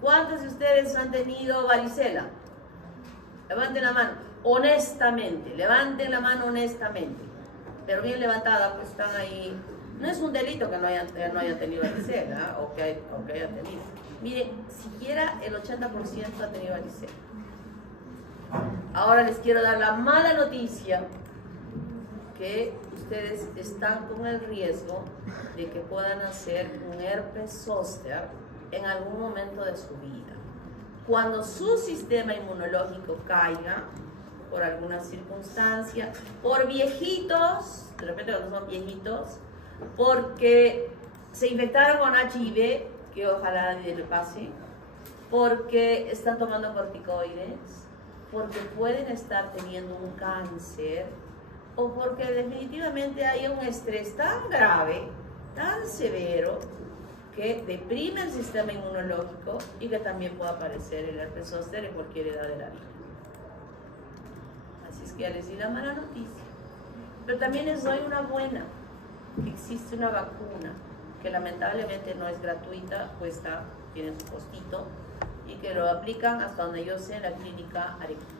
¿Cuántos de ustedes han tenido varicela? Levanten la mano. Honestamente. Levanten la mano honestamente. Pero bien levantada, pues están ahí. No es un delito que no hayan tenido varicela, o que hayan tenido. Miren, siquiera el 80% ha tenido varicela. Ahora les quiero dar la mala noticia, que ustedes están con el riesgo de que puedan hacer un herpes zóster en algún momento de su vida. Cuando su sistema inmunológico caiga, por alguna circunstancia, por viejitos, de repente cuando son viejitos, porque se infectaron con HIV, que ojalá nadie le pase, porque están tomando corticoides, porque pueden estar teniendo un cáncer, o porque definitivamente hay un estrés tan grave, tan severo, que deprime el sistema inmunológico y que también puede aparecer el herpes zóster en cualquier edad de la vida. Así es que ya les di la mala noticia. Pero también les doy una buena, que existe una vacuna que lamentablemente no es gratuita, cuesta, tiene su costito, y que lo aplican hasta donde yo sé en la clínica Arequipa.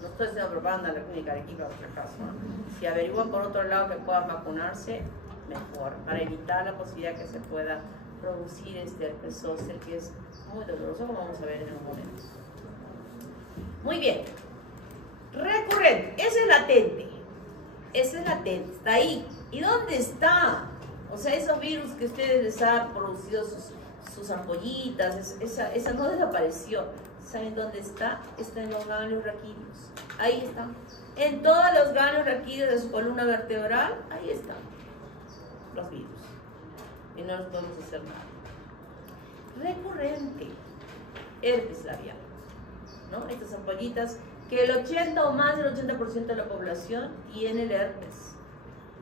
No estoy haciendo propaganda en la clínica Arequipa, por si acaso, ¿no? Si averiguan por otro lado que puedan vacunarse, mejor, para evitar la posibilidad que se pueda producir este herpes zóster, que es muy doloroso, como vamos a ver en un momento. Muy bien. Recurrente, ese es latente. Ese es latente, está ahí. ¿Y dónde está? O sea, esos virus que ustedes les han producido sus ampollitas, esa no desapareció. ¿Saben dónde está? Está en los ganglios raquídeos. Ahí están. En todos los ganglios raquídeos de su columna vertebral, ahí están los virus. Y no los podemos hacer nada. Recurrente, herpes labial, ¿no? Estas ampollitas que el 80 o más del 80% de la población tiene el herpes.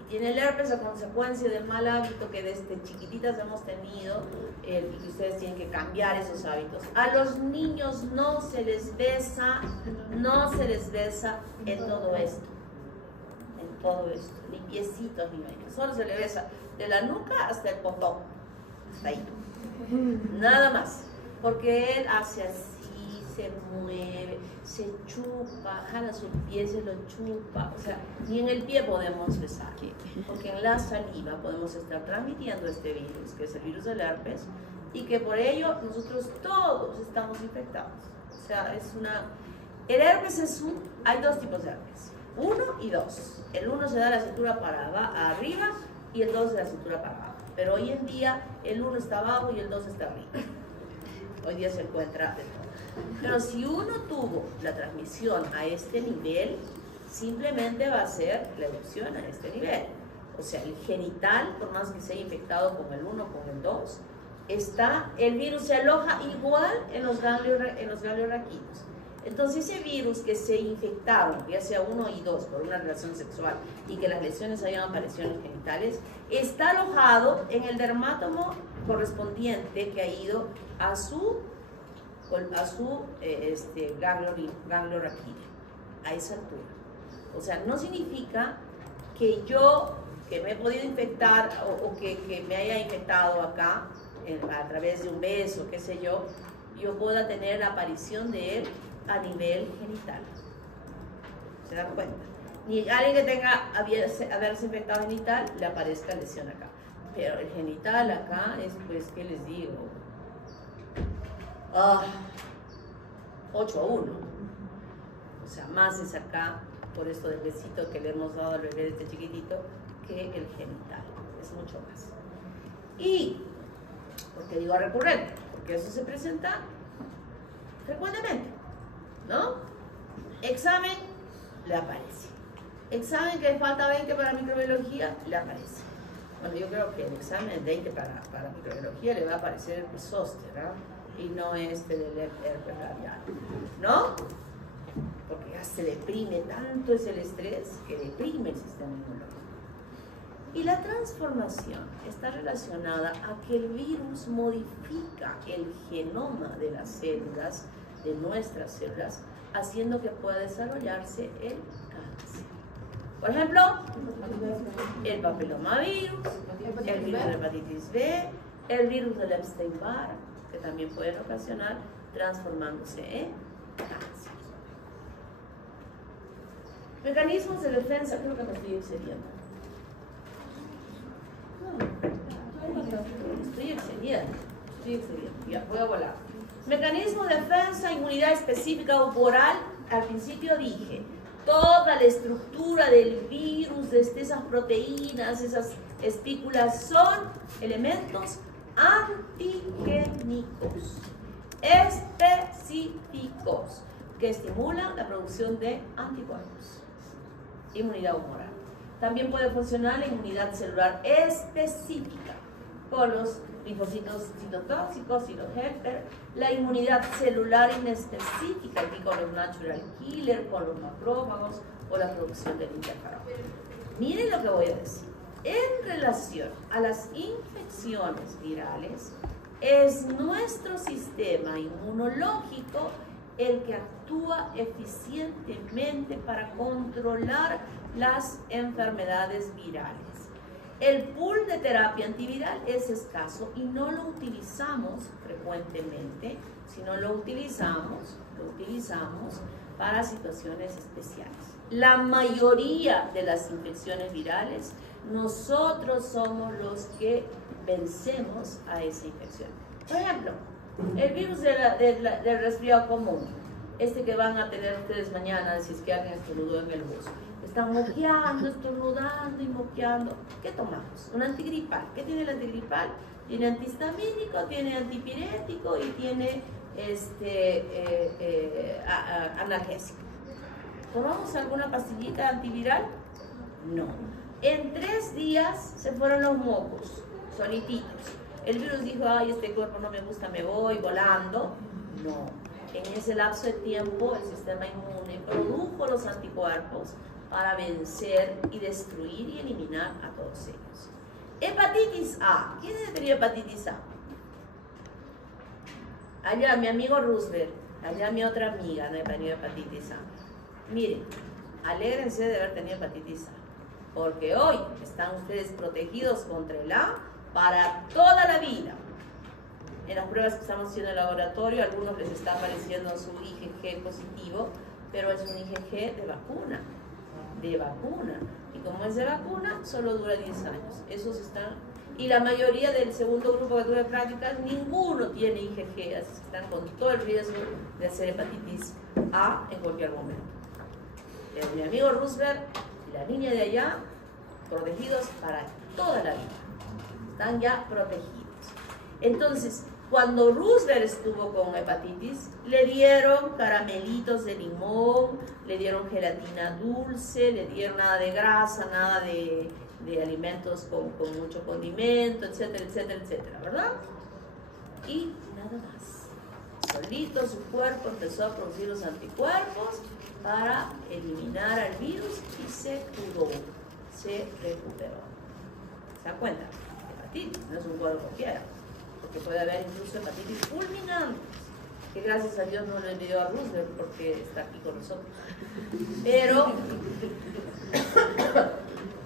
Y tiene el herpes a consecuencia del mal hábito que desde chiquititas hemos tenido y que ustedes tienen que cambiar esos hábitos. A los niños no se les besa en todo esto. En todo esto. Limpiecitos, mi marido. Solo se le besa de la nuca hasta el potón. Hasta ahí. Nada más. Porque él hace así, se mueve, se chupa, jala su pie, se lo chupa. O sea, ni en el pie podemos besar. Porque en la saliva podemos estar transmitiendo este virus, que es el virus del herpes, y que por ello nosotros todos estamos infectados. O sea, es una... El herpes es hay dos tipos de herpes. 1 y 2. El 1 se da de la cintura para arriba y el 2 de la cintura para abajo. Pero hoy en día el 1 está abajo y el 2 está arriba. Hoy día se encuentra de todo. Pero si uno tuvo la transmisión a este nivel, simplemente va a ser la erupción a este nivel. O sea, el genital, por más que sea infectado con el 1 o con el 2, el virus se aloja igual en los ganglios raquídeos. Entonces ese virus que se infectaron, ya sea 1 y 2 por una relación sexual y que las lesiones hayan aparecido en los genitales, está alojado en el dermátomo correspondiente que ha ido a su ganglio raquídeo, a esa altura. O sea, no significa que yo, que me he podido infectar o que me haya infectado acá a través de un beso, qué sé yo pueda tener la aparición de él a nivel genital. ¿Se dan cuenta? Ni alguien que tenga haberse infectado genital le aparezca lesión acá. Pero el genital acá es, pues, ¿qué les digo? 8 a 1. O sea, más es acá, por esto del besito que le hemos dado al bebé de este chiquitito, que el genital. Es mucho más. Y, ¿por qué digo recurrente? Porque eso se presenta frecuentemente, ¿no? Examen, le aparece. Examen que falta 20 para microbiología, le aparece. Bueno, yo creo que el examen 20 para microbiología le va a aparecer el herpes zóster, ¿no? Y no este del herpes labial, ¿no? Porque ya se deprime, tanto es el estrés que deprime el sistema inmunológico. Y la transformación está relacionada a que el virus modifica el genoma de las células, de nuestras células, haciendo que pueda desarrollarse el cáncer. Por ejemplo, el papilomavirus, el virus de hepatitis B, el virus del Epstein-Barr, que también pueden ocasionar transformándose en cáncer. Mecanismos de defensa, creo que me estoy excediendo. Estoy excediendo. Ya, voy a volar. Mecanismo de defensa, inmunidad específica o oral. Al principio dije, toda la estructura del virus, desde esas proteínas, esas espículas, son elementos antigénicos, específicos, que estimulan la producción de anticuerpos. Inmunidad humoral. También puede funcionar la inmunidad celular específica con los linfocitos citotóxicos y los helper, la inmunidad celular inespecífica aquí con los natural killer, con los macrófagos o la producción del interferón. Miren lo que voy a decir. en relación a las infecciones virales, es nuestro sistema inmunológico el que actúa eficientemente para controlar las enfermedades virales. El pool de terapia antiviral es escaso y no lo utilizamos frecuentemente, sino lo utilizamos para situaciones especiales. La mayoría de las infecciones virales, nosotros somos los que vencemos a esa infección. Por ejemplo, el virus del resfriado común, este que van a tener ustedes mañana si es que alguien estornudó en el bus. Están moqueando, estornudando y moqueando. ¿Qué tomamos? Un antigripal. ¿Qué tiene el antigripal? Tiene antihistamínico, tiene antipirético y tiene analgésico. ¿Tomamos alguna pastillita antiviral? No. En 3 días se fueron los mocos, solititos. El virus dijo, ay, este cuerpo no me gusta, me voy volando. No. En ese lapso de tiempo, el sistema inmune produjo los anticuerpos para vencer y destruir y eliminar a todos ellos. Hepatitis A. ¿Quién ha tenido hepatitis A? Allá mi amigo Roosevelt, allá mi otra amiga no ha tenido hepatitis A. Miren, alégrense de haber tenido hepatitis A, porque hoy están ustedes protegidos contra el A para toda la vida. En las pruebas que estamos haciendo en el laboratorio, a algunos les está apareciendo su IgG positivo, pero es un IgG de vacuna. Y como es de vacuna, solo dura 10 años. Esos están, y la mayoría del segundo grupo que tuve prácticas, ninguno tiene IgG, así que están con todo el riesgo de hacer hepatitis A en cualquier momento. Mi amigo Roosevelt y la niña de allá, protegidos para toda la vida. Están ya protegidos. Entonces, cuando Roosevelt estuvo con hepatitis, le dieron caramelitos de limón, le dieron gelatina dulce, le dieron nada de grasa, nada de alimentos con mucho condimento, etcétera, etcétera, etcétera, ¿verdad? Y nada más. Solito su cuerpo empezó a producir los anticuerpos para eliminar al virus y se curó, se recuperó. ¿Se dan cuenta? Hepatitis no es un cuadro cualquiera. Que puede haber incluso hepatitis fulminante, que gracias a Dios no le dio a Roosevelt porque está aquí con nosotros.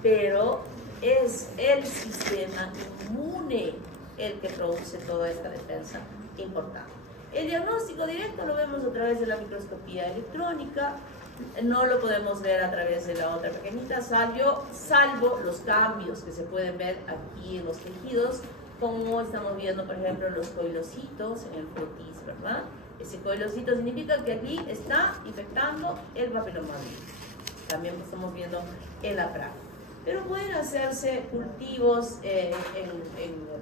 Pero es el sistema inmune el que produce toda esta defensa importante. El diagnóstico directo lo vemos a través de la microscopía electrónica, no lo podemos ver a través de la otra pequeñita, salvo los cambios que se pueden ver aquí en los tejidos, como estamos viendo, por ejemplo, los coilocitos en el frotis, ¿verdad? Ese coilocito significa que aquí está infectando el papilomavirus. También lo estamos viendo en la práctica. Pero pueden hacerse cultivos en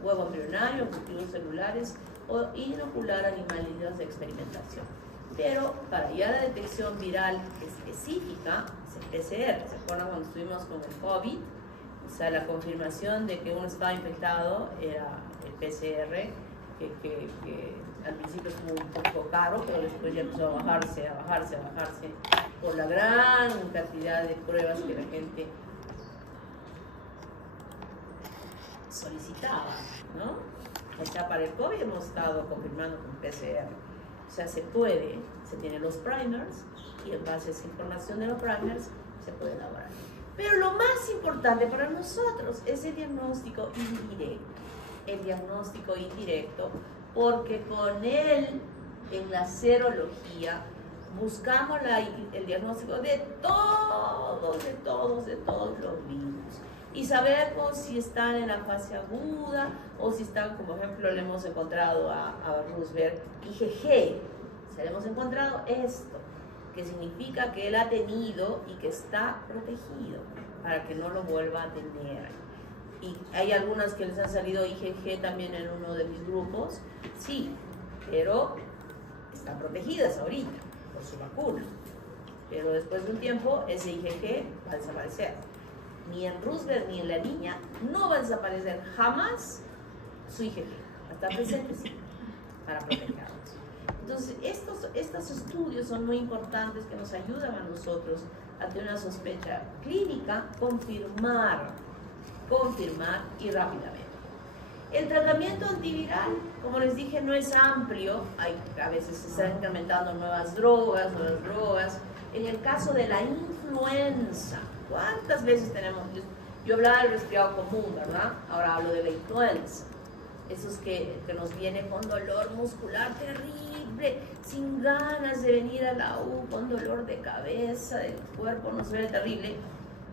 huevo embrionario, cultivos celulares o inocular animalitos de experimentación. Pero para ya la detección viral específica, es PCR. ¿Se acuerdan cuando estuvimos con el COVID? O sea, la confirmación de que uno estaba infectado era el PCR, que al principio estuvo un poco caro, pero después ya empezó a bajarse, por la gran cantidad de pruebas que la gente solicitaba, ¿no? O sea, para el COVID hemos estado confirmando con PCR. O sea, se tienen los primers y en base a esa información de los primers se puede elaborar. Pero lo más importante para nosotros es el diagnóstico indirecto. El diagnóstico indirecto, porque con él, en la serología, buscamos el diagnóstico de todos los virus. Y sabemos si están en la fase aguda o si están, como ejemplo, le hemos encontrado a Roosevelt, IgG. Se le hemos encontrado esto, que significa que él ha tenido y que está protegido para que no lo vuelva a tener. Y hay algunas que les han salido IgG también en uno de mis grupos, sí, pero están protegidas ahorita por su vacuna. Pero después de un tiempo ese IgG va a desaparecer. Ni en Roosevelt ni en la niña no va a desaparecer jamás su IgG. Está presente sí, para protegerlos. Entonces, estos estudios son muy importantes que nos ayudan a nosotros ante una sospecha clínica confirmar confirmar y rápidamente. El tratamiento antiviral, como les dije, no es amplio. A veces se están incrementando nuevas drogas. En el caso de la influenza, ¿cuántas veces tenemos? Yo hablaba del resfriado común, ¿verdad? Ahora hablo de la influenza. Esos que nos viene con dolor muscular terrible, sin ganas de venir a la U, con dolor de cabeza, del cuerpo, nos duele terrible.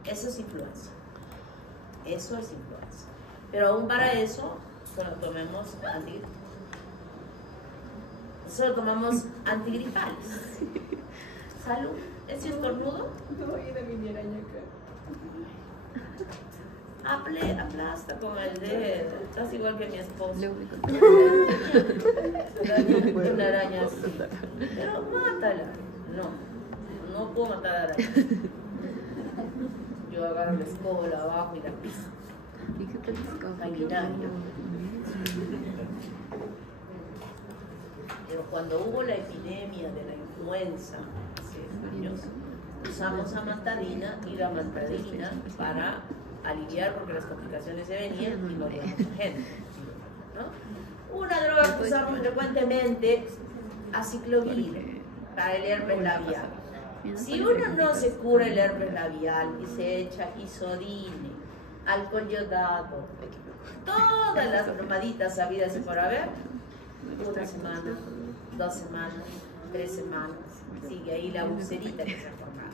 Eso es influenza. Eso es influenza. Pero aún para eso, solo tomamos antigripales. Salud. ¿Es estornudo? No voy a ir a mi araña acá. Aplasta con el dedo. Estás igual que mi esposo. Una araña así. Pero mátala. No puedo matar a la araña. Yo agarro la escoba, la abajo y la piso. Sanguinario. Pero cuando hubo la epidemia de la influenza, hace años, usamos amantadina y la amantadina para aliviar porque las complicaciones se venían y moría mucha gente, ¿no? Una droga que usamos frecuentemente, aciclovir, para el herpes labial. Si uno no se cura el herpes labial y se echa isodine, alcohol yodado, todas las bromaditas habidas y por haber, 1 semana, 2 semanas, 3 semanas, sigue ahí la ulcerita que se ha formado.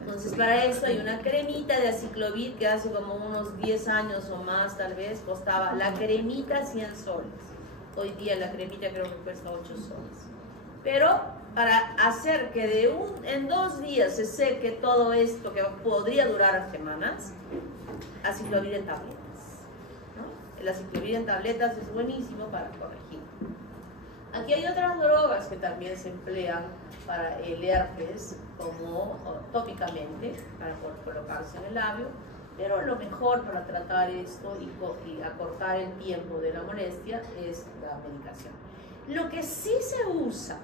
Entonces para eso hay una cremita de aciclovir que hace como unos 10 años o más tal vez costaba la cremita 100 soles. Hoy día la cremita creo que cuesta 8 soles. Pero para hacer que en 2 días se seque todo esto que podría durar semanas, aciclovir en tabletas, ¿no? El aciclovir en tabletas es buenísimo para corregir. Aquí hay otras drogas que también se emplean para el herpes, como tópicamente, para poder colocarse en el labio, pero lo mejor para tratar esto y acortar el tiempo de la molestia es la medicación. Lo que sí se usa,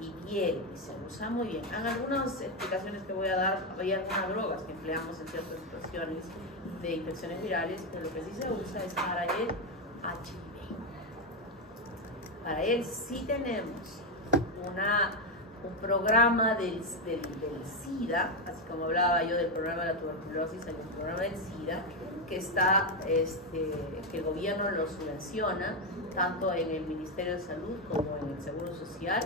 y bien, y se usa muy bien, en algunas explicaciones que voy a dar, hay algunas drogas que empleamos en ciertas situaciones de infecciones virales, pero lo que sí se usa es para el HIV. Para él sí tenemos un programa del SIDA, así como hablaba yo del programa de la tuberculosis, hay un programa del SIDA que que el gobierno lo subvenciona tanto en el Ministerio de Salud como en el Seguro Social,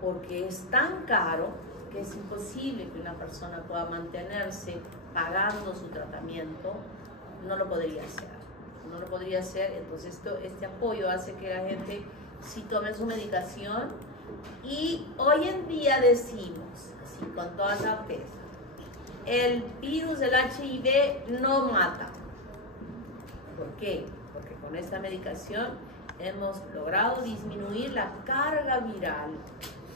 porque es tan caro que es imposible que una persona pueda mantenerse pagando su tratamiento. No lo podría hacer. Entonces este apoyo hace que la gente sí tome su medicación, y hoy en día decimos, así con toda certeza, el virus del HIV no mata. ¿Por qué? Porque con esta medicación hemos logrado disminuir la carga viral,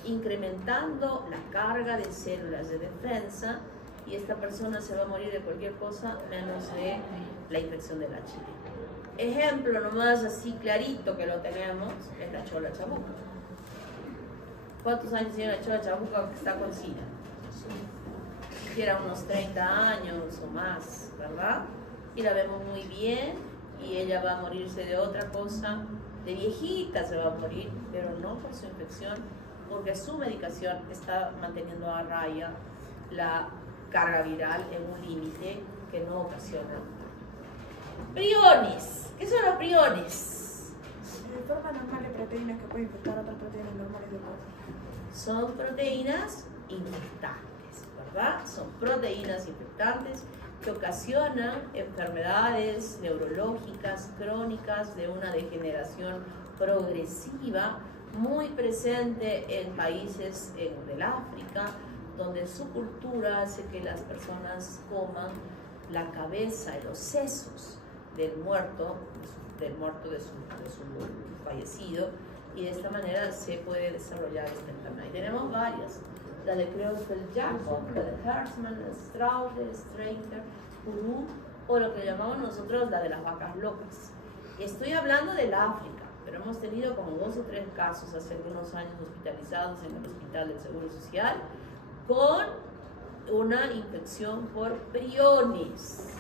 incrementando la carga de células de defensa, y esta persona se va a morir de cualquier cosa menos de la infección del HIV. Ejemplo nomás así clarito que lo tenemos es la chola chabuca. ¿Cuántos años tiene la chola chabuca que está con SIDA? Quiera unos 30 años o más, ¿verdad? Y la vemos muy bien, y ella va a morirse de otra cosa, de viejita se va a morir, pero no por su infección, porque su medicación está manteniendo a raya la carga viral en un límite que no ocasiona. Priones. ¿Qué son los priones? Forma normal de proteínas que pueden infectar otras proteínas normales del cuerpo. Son proteínas infectantes, ¿verdad? Son proteínas infectantes que ocasionan enfermedades neurológicas crónicas de una degeneración progresiva muy presente en países del África, donde su cultura hace que las personas coman la cabeza y los sesos del muerto de su fallecido, y de esta manera se puede desarrollar esta enfermedad. Y tenemos varias, la de Creutzfeldt-Jakob, la de Hertzmann, la de Straude, Streicher, Purú, o lo que llamamos nosotros la de las vacas locas. Y estoy hablando del África, pero hemos tenido como 2 o 3 casos hace algunos años hospitalizados en el hospital del Seguro Social con una infección por priones.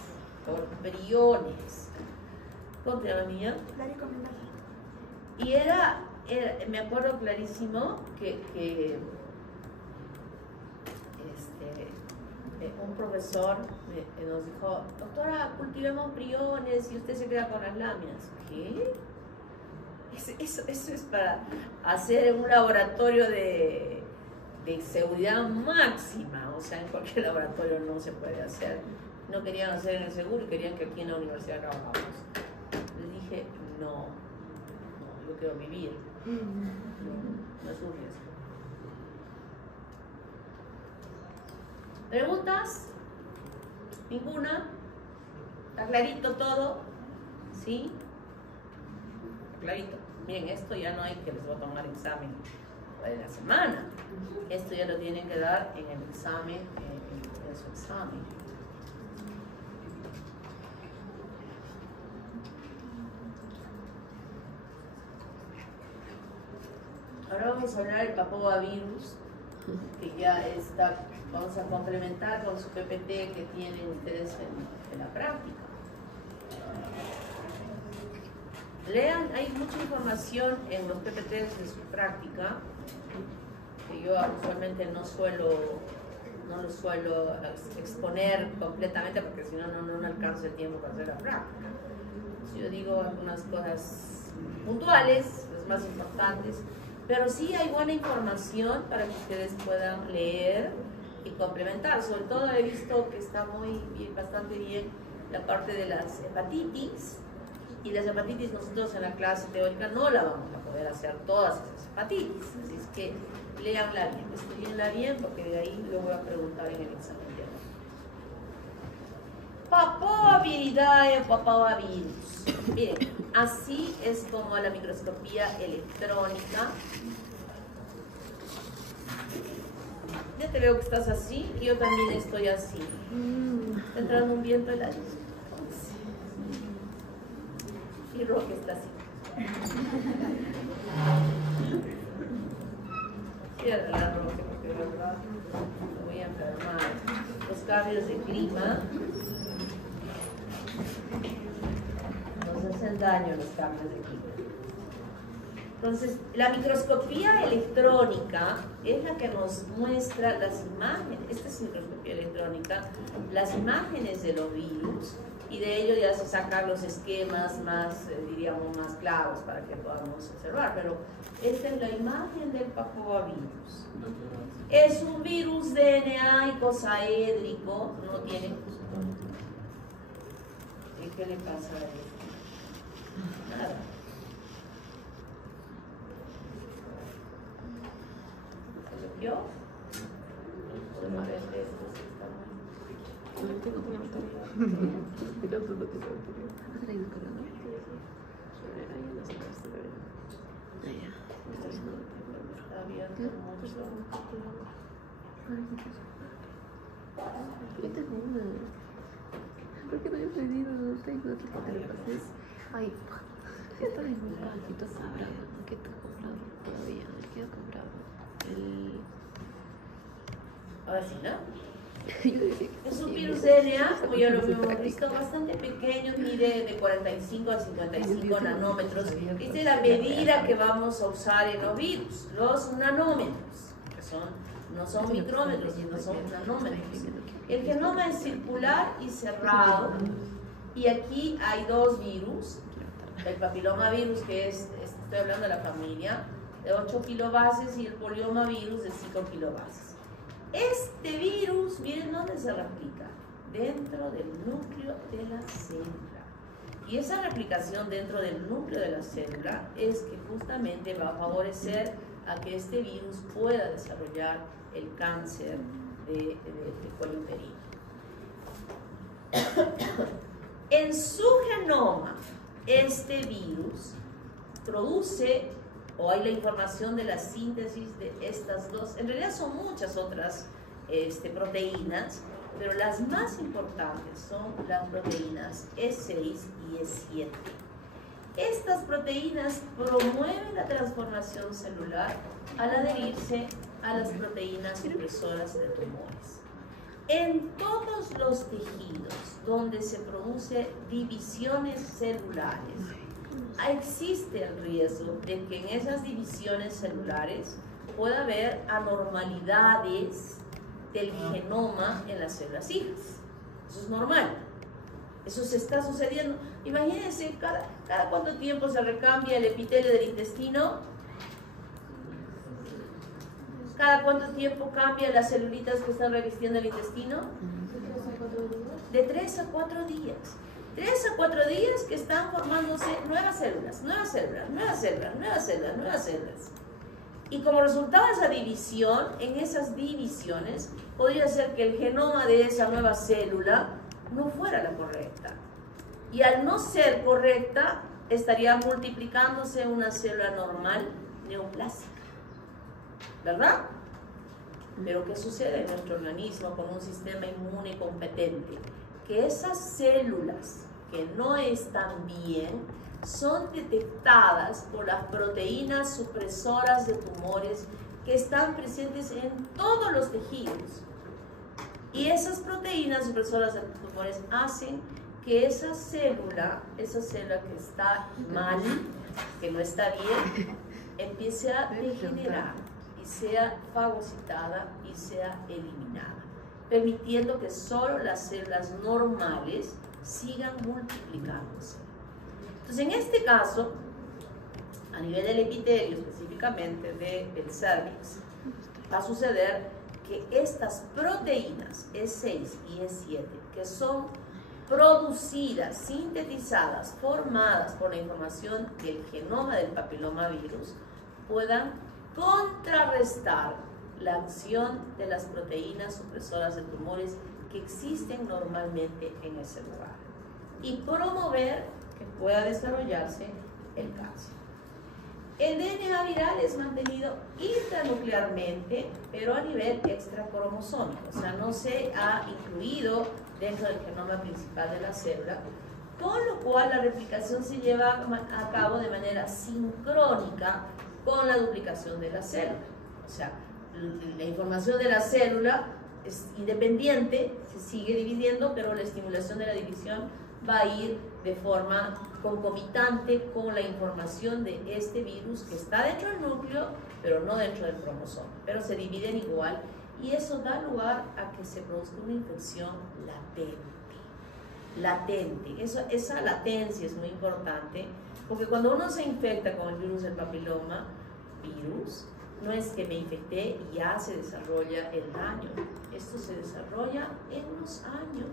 por priones. ¿Cómo te llamas, niña? Clarico Mendoza. Y me acuerdo clarísimo que un profesor nos dijo, doctora, cultivemos priones y usted se queda con las láminas. ¿Qué? Eso es para hacer un laboratorio de seguridad máxima, o sea, en cualquier laboratorio no se puede hacer. No querían hacer en el seguro y querían que aquí en la universidad trabajamos. Les dije, no, yo quiero vivir, no es un riesgo. ¿Preguntas? ¿Ninguna? ¿Está clarito todo? ¿Sí? Clarito. Miren, esto ya no hay que les voy a tomar examen de la semana. Esto ya lo tienen que dar en el examen, en su examen. Ahora vamos a hablar del papovavirus, que ya está, vamos a complementar con su PPT que tienen ustedes en la práctica. Lean, hay mucha información en los PPTs de su práctica, que yo usualmente no lo suelo exponer completamente porque si no, no alcanza el tiempo para hacer la práctica. Si yo digo algunas cosas puntuales, las más importantes, pero sí hay buena información para que ustedes puedan leer y complementar. Sobre todo he visto que está bastante bien la parte de las hepatitis. Y las hepatitis nosotros en la clase teórica no la vamos a poder hacer todas las hepatitis, así es que léanla bien, estudienla bien porque de ahí lo voy a preguntar en el examen. Papoviridae, papovavirus. Miren, así es como la microscopía electrónica. Ya te veo que estás así y yo también estoy así. Está entrando un viento helado. Y Roque está así. Cierra la Roque porque de verdad me voy a enfermar. Los cambios de clima nos hacen daño, los cambios de clima. Entonces, la microscopía electrónica es la que nos muestra las imágenes. Esta es microscopía electrónica, las imágenes de los virus. Y de ello ya se sacan los esquemas más, diríamos, más claros para que podamos observar. Pero esta es la imagen del papovavirus. Es un virus DNA icosaédrico, no tiene... ¿Y qué le pasa a él? Nada. ¿Se lo vio? ¿Por qué no he pedido? No tengo aquí que te lo pases. Ay, esto es un poquito comprado. ¿Qué te he comprado todavía? ¿Qué he comprado? Ahora sí, ¿no? Es un virus DNA, como ya lo hemos visto, bastante pequeño, mide de 45 a 55 nanómetros. Esta es la medida que vamos a usar en los virus, los nanómetros, que no son micrómetros, sino son nanómetros. El genoma es circular y cerrado, y aquí hay dos virus, el papilomavirus, que estoy hablando de la familia, de 8 kilobases, y el poliomavirus de 5 kilobases. Este virus, miren dónde se replica, dentro del núcleo de la célula. Y esa replicación dentro del núcleo de la célula es que justamente va a favorecer a que este virus pueda desarrollar el cáncer de cuello uterino. En su genoma, este virus produce, o hay la información de la síntesis de estas dos, en realidad son muchas otras proteínas, pero las más importantes son las proteínas E6 y E7. Estas proteínas promueven la transformación celular al adherirse a las proteínas supresoras de tumores. En todos los tejidos donde se produce divisiones celulares, existe el riesgo de que en esas divisiones celulares pueda haber anormalidades del genoma en las células hijas. Eso es normal. Eso se está sucediendo. Imagínense, cada cuánto tiempo se recambia el epitelio del intestino. ¿Cada cuánto tiempo cambia las celulitas que están revistiendo el intestino? De 3 a 4 días. 3 a 4 días que están formándose nuevas células, nuevas células, nuevas células, nuevas células, nuevas células. Y como resultado de esa división, en esas divisiones, podría ser que el genoma de esa nueva célula no fuera la correcta. Y al no ser correcta, estaría multiplicándose una célula normal neoplásica. ¿Verdad? Pero ¿qué sucede en nuestro organismo con un sistema inmune competente? Que esas células que no están bien son detectadas por las proteínas supresoras de tumores que están presentes en todos los tejidos. Y esas proteínas supresoras de tumores hacen que esa célula que está mal, que no está bien, empiece a degenerar y sea fagocitada y sea eliminada, permitiendo que solo las células normales sigan multiplicándose. Entonces, en este caso, a nivel del epitelio, específicamente del cervix, va a suceder que estas proteínas E6 y E7, que son producidas, sintetizadas, formadas por la información del genoma del papilomavirus, puedan contrarrestar la acción de las proteínas supresoras de tumores que existen normalmente en ese lugar y promover que pueda desarrollarse el cáncer. El DNA viral es mantenido intranuclearmente, pero a nivel extracromosómico, o sea, no se ha incluido dentro del genoma principal de la célula, con lo cual la replicación se lleva a cabo de manera sincrónica con la duplicación de la célula. O sea, la información de la célula es independiente, se sigue dividiendo, pero la estimulación de la división va a ir de forma concomitante con la información de este virus que está dentro del núcleo, pero no dentro del cromosoma, pero se dividen igual, y eso da lugar a que se produzca una infección latente. Esa latencia es muy importante, porque cuando uno se infecta con el virus del papiloma virus, no es que me infecté y ya se desarrolla el daño. Esto se desarrolla en unos años.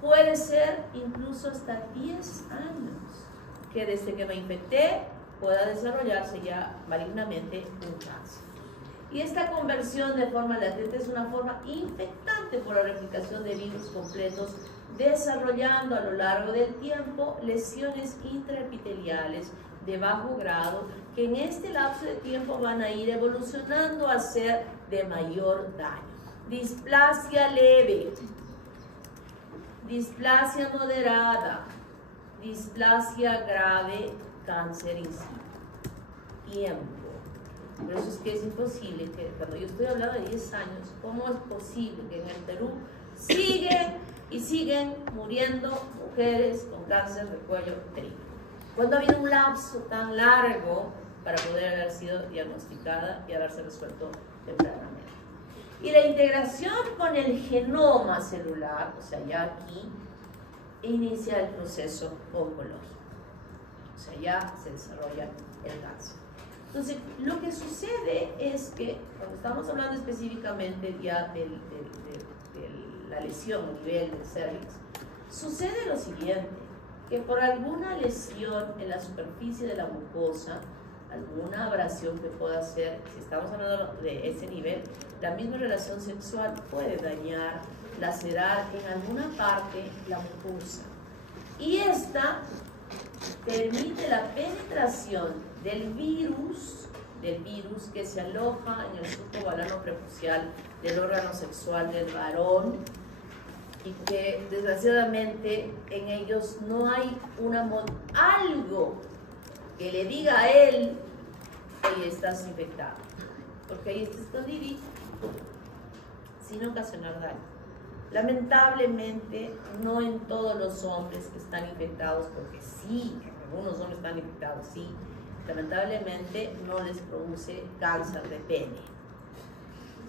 Puede ser incluso hasta 10 años que desde que me infecté pueda desarrollarse ya malignamente un cáncer. Y esta conversión de forma latente es una forma infectante por la replicación de virus completos, desarrollando a lo largo del tiempo lesiones intraepiteliales de bajo grado que en este lapso de tiempo van a ir evolucionando a ser de mayor daño. Displasia leve, displasia moderada, displasia grave, cáncer in situ. Tiempo. Por eso es que es imposible que cuando yo estoy hablando de 10 años, ¿cómo es posible que en el Perú siguen muriendo mujeres con cáncer de cuello uterino? ¿Cuándo ha habido un lapso tan largo para poder haber sido diagnosticada y haberse resuelto tempranamente? Y la integración con el genoma celular, o sea, ya aquí inicia el proceso oncológico. O sea, ya se desarrolla el cáncer. Entonces, lo que sucede es que, cuando estamos hablando específicamente ya de la lesión a nivel del cervix, sucede lo siguiente, que por alguna lesión en la superficie de la mucosa, alguna abrasión que pueda hacer, si estamos hablando de ese nivel, la misma relación sexual puede dañar, lacerar en alguna parte la mucosa. Y esta permite la penetración del virus que se aloja en el surco balano prepucial del órgano sexual del varón, y que desgraciadamente en ellos no hay algo que le diga a él que estás infectado, porque ahí está escondidito. sino ocasionar daño. Lamentablemente, no en todos los hombres que están infectados, porque sí, algunos hombres están infectados, sí, lamentablemente no les produce cáncer de pene.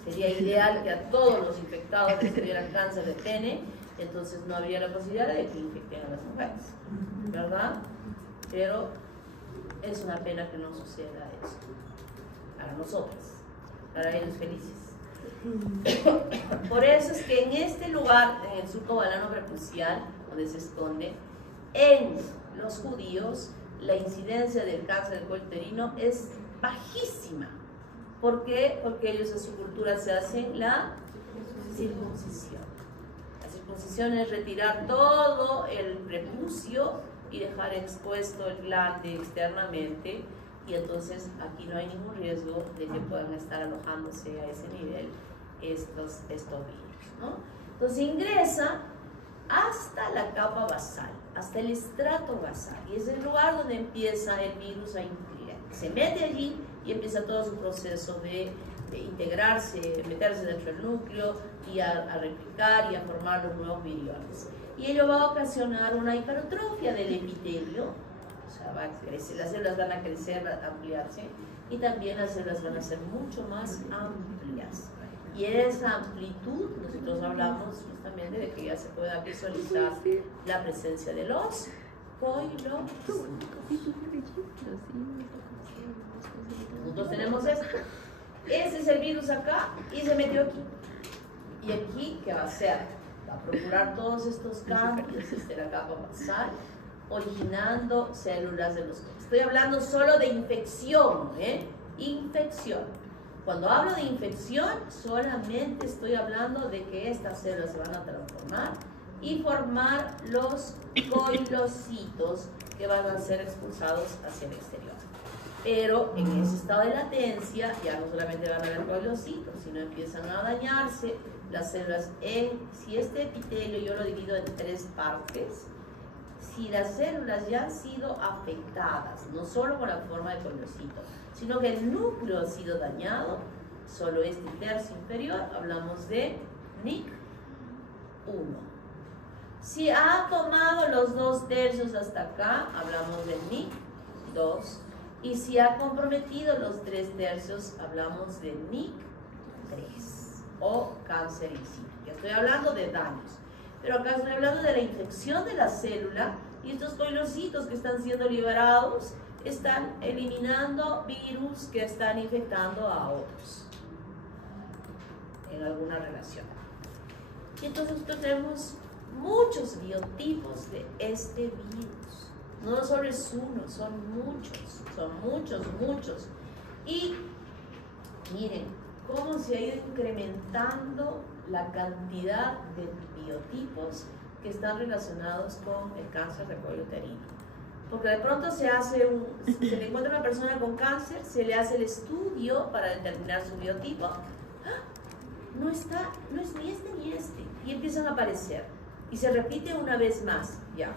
Sería ideal que a todos los infectados les tuvieran cáncer de pene, entonces no habría la posibilidad de que infecten a las mujeres, ¿verdad? Pero es una pena que no suceda eso para nosotras, para ellos felices. Por eso es que en este lugar, en el surco balano prepucial, donde se esconde, en los judíos la incidencia del cáncer del cuello uterino es bajísima. ¿Por qué? Porque ellos en su cultura se hacen la circuncisión. La circuncisión es retirar todo el prepucio y dejar expuesto el glande externamente, y entonces aquí no hay ningún riesgo de que puedan estar alojándose a ese nivel estos virus, ¿no? Entonces ingresa hasta la capa basal, hasta el estrato basal, y es el lugar donde empieza el virus a influir. Se mete allí y empieza todo su proceso de integrarse, meterse dentro del núcleo y a replicar y a formar los nuevos viriones. Y ello va a ocasionar una hipertrofia del epitelio, o sea, va a crecer, las células van a crecer, a ampliarse, y también las células van a ser mucho más amplias. Y en esa amplitud nosotros hablamos justamente de que ya se pueda visualizar la presencia de los coilocitos. Nosotros tenemos esto. Ese es el virus acá y se metió aquí. Y aquí, ¿qué va a hacer? Va a procurar todos estos cambios desde la capa basal, originando células de los coilocitos. Estoy hablando solo de infección, infección. Cuando hablo de infección, solamente estoy hablando de que estas células se van a transformar y formar los coilocitos que van a ser expulsados hacia el exterior. Pero en ese estado de latencia ya no solamente van a haber coilocitos, sino empiezan a dañarse las células. Si este epitelio yo lo divido en 3 partes, si las células ya han sido afectadas, no solo con la forma de coilocito, sino que el núcleo ha sido dañado, solo este tercio inferior, hablamos de NIC 1. Si ha tomado los 2 tercios hasta acá, hablamos de NIC 2. Y si ha comprometido los 3 tercios, hablamos de NIC 3 o cáncer in situ. Ya estoy hablando de daños, pero acá estoy hablando de la infección de la célula, y estos coilocitos que están siendo liberados están eliminando virus que están infectando a otros en alguna relación. Y entonces nosotros tenemos muchos biotipos de este virus. No solo es uno, son muchos. Y miren cómo se ha ido incrementando la cantidad de biotipos que están relacionados con el cáncer de cuello uterino. Porque de pronto se le encuentra una persona con cáncer, se le hace el estudio para determinar su biotipo. ¡Ah! No es ni este ni este. Y empiezan a aparecer. Y se repite una vez más. Ya,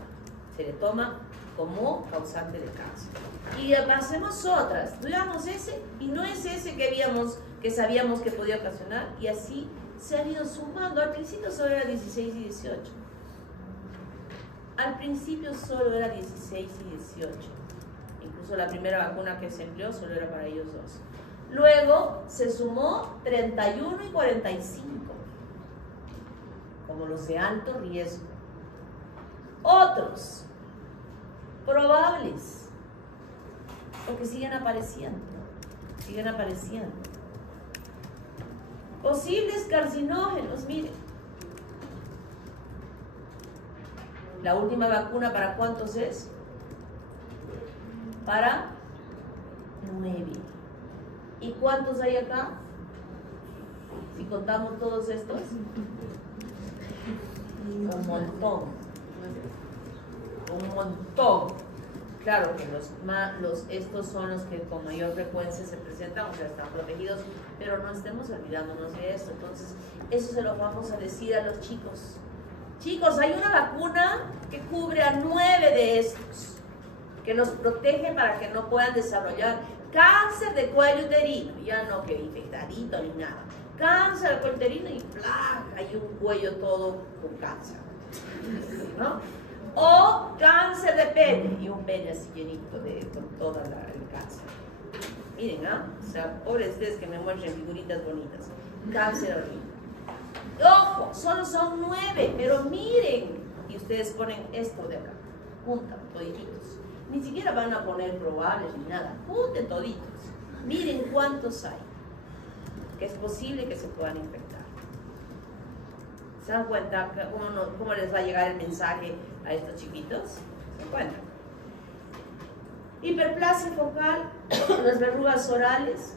se le toma como causante de cáncer. Y hacemos otras. Estudiamos ese y no es ese que sabíamos que podía ocasionar. Y así se han ido sumando. Al principio solo era 16 y 18. Al principio solo era 16 y 18. Incluso la primera vacuna que se empleó solo era para ellos 2. Luego se sumó 31 y 45, como los de alto riesgo. Otros probables, porque siguen apareciendo. Posibles carcinógenos, miren. La última vacuna, ¿para cuántos es? Para 9. ¿Y cuántos hay acá? Si contamos todos estos. Un montón. Claro que estos son los que con mayor frecuencia se presentan, o sea, están protegidos, pero no estemos olvidándonos de esto. Entonces, eso se lo vamos a decir a los chicos. Chicos, hay una vacuna que cubre a 9 de estos, que los protege para que no puedan desarrollar cáncer de cuello uterino, ya no que infectadito ni nada. cáncer, cuello uterino y ¡plá! Hay un cuello todo con cáncer, ¿no? O cáncer de pene y un pene así llenito con todo el cáncer. Miren, ¿ah? O sea, pobres ustedes que me muestren figuritas bonitas. Cáncer horrible. Ojo, solo son 9, pero miren. Y ustedes ponen esto de acá. Juntan toditos. Ni siquiera van a poner probables ni nada. Junten toditos. Miren cuántos hay. Que es posible que se puedan infectar. ¿Se dan cuenta cómo les va a llegar el mensaje a estos chiquitos? ¿Se encuentran? Hiperplasia focal, las verrugas orales,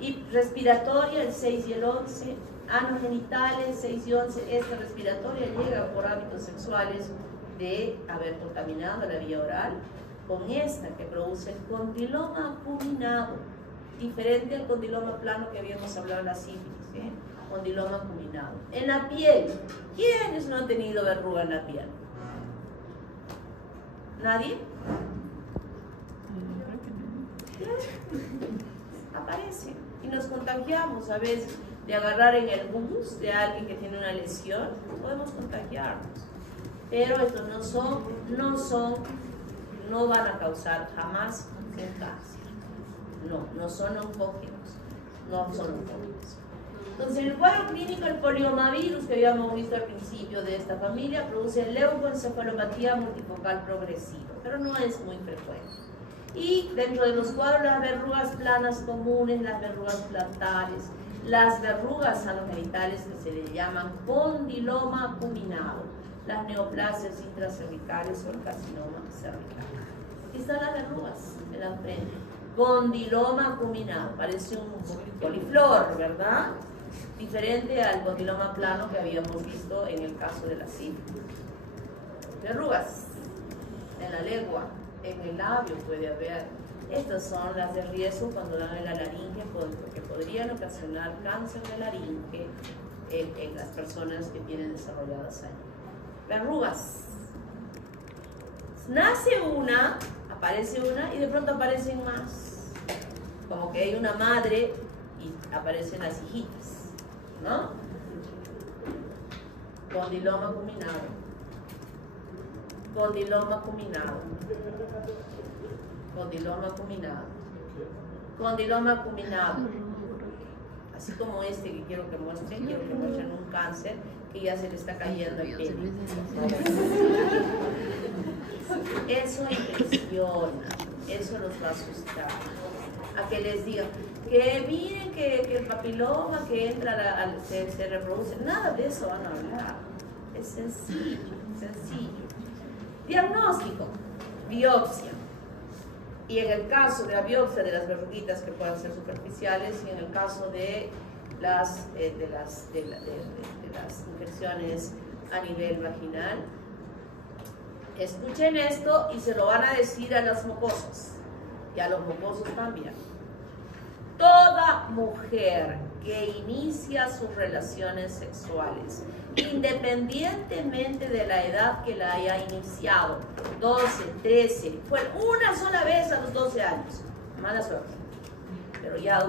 y respiratoria, el 6 y el 11, anogenitales, 6 y 11, esta respiratoria llega por hábitos sexuales de haber contaminado la vía oral con esta que produce el condiloma acuminado, diferente al condiloma plano que habíamos hablado en la sífilis, ¿eh? Condiloma acuminado. En la piel, ¿quiénes no han tenido verruga en la piel? ¿Nadie? Aparece y nos contagiamos a veces de agarrar en el bus de alguien que tiene una lesión, podemos contagiarnos, pero estos no van a causar jamás un cáncer, no son oncógenos, Entonces, en el cuadro clínico, el poliomavirus que habíamos visto al principio de esta familia produce leucoencefalopatía multifocal progresiva, pero no es muy frecuente. Y dentro de los cuadros, las verrugas planas comunes, las verrugas plantares, las verrugas anogenitales que se le llaman condiloma acuminado, las neoplasias intracervicales o el carcinoma cervical. Aquí están las verrugas en la frente. Condiloma acuminado, parece un coliflor, ¿verdad? Diferente al condiloma plano que habíamos visto en el caso de la sífilis. Verrugas en la lengua, en el labio puede haber. Estas son las de riesgo cuando dan en la laringe, porque podrían ocasionar cáncer de laringe en las personas que tienen desarrolladas ahí. Verrugas. Nace una, aparece una y de pronto aparecen más. Como que hay una madre y aparecen las hijitas, ¿no? Condiloma acuminado. Condiloma acuminado. Condiloma acuminado. Condiloma acuminado. Así como este que quiero que muestren un cáncer que ya se le está cayendo el pene. Eso impresiona, eso los va a asustar. A que les digan que miren que el papiloma que entra se reproduce. Nada de eso van a hablar. Es sencillo. Diagnóstico, biopsia. Y en el caso de la biopsia de las verruguitas que puedan ser superficiales, y en el caso de las infecciones a nivel vaginal, escuchen esto y se lo van a decir a las mucosas y a los mucosos también. Toda mujer que inicia sus relaciones sexuales, independientemente de la edad que la haya iniciado, 12, 13, fue una sola vez a los 12 años, mala suerte, pero ya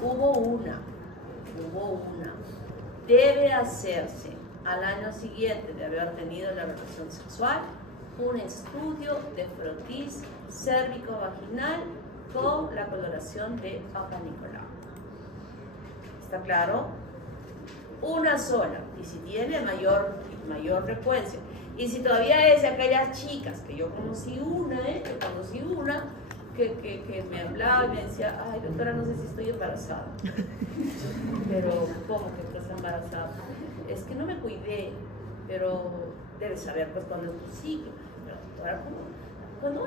hubo una, debe hacerse al año siguiente de haber tenido la relación sexual un estudio de frotis cérvico-vaginal con la coloración de Papa Nicolau. ¿Está claro? Una sola, y si tiene mayor frecuencia, y si todavía es de aquellas chicas que yo conocí una, que me hablaba y me decía, ay doctora, no sé si estoy embarazada. Pero ¿cómo que estás embarazada? Es que no me cuidé, pero debes saber pues cuando es tu ciclo. Pero doctora, cuando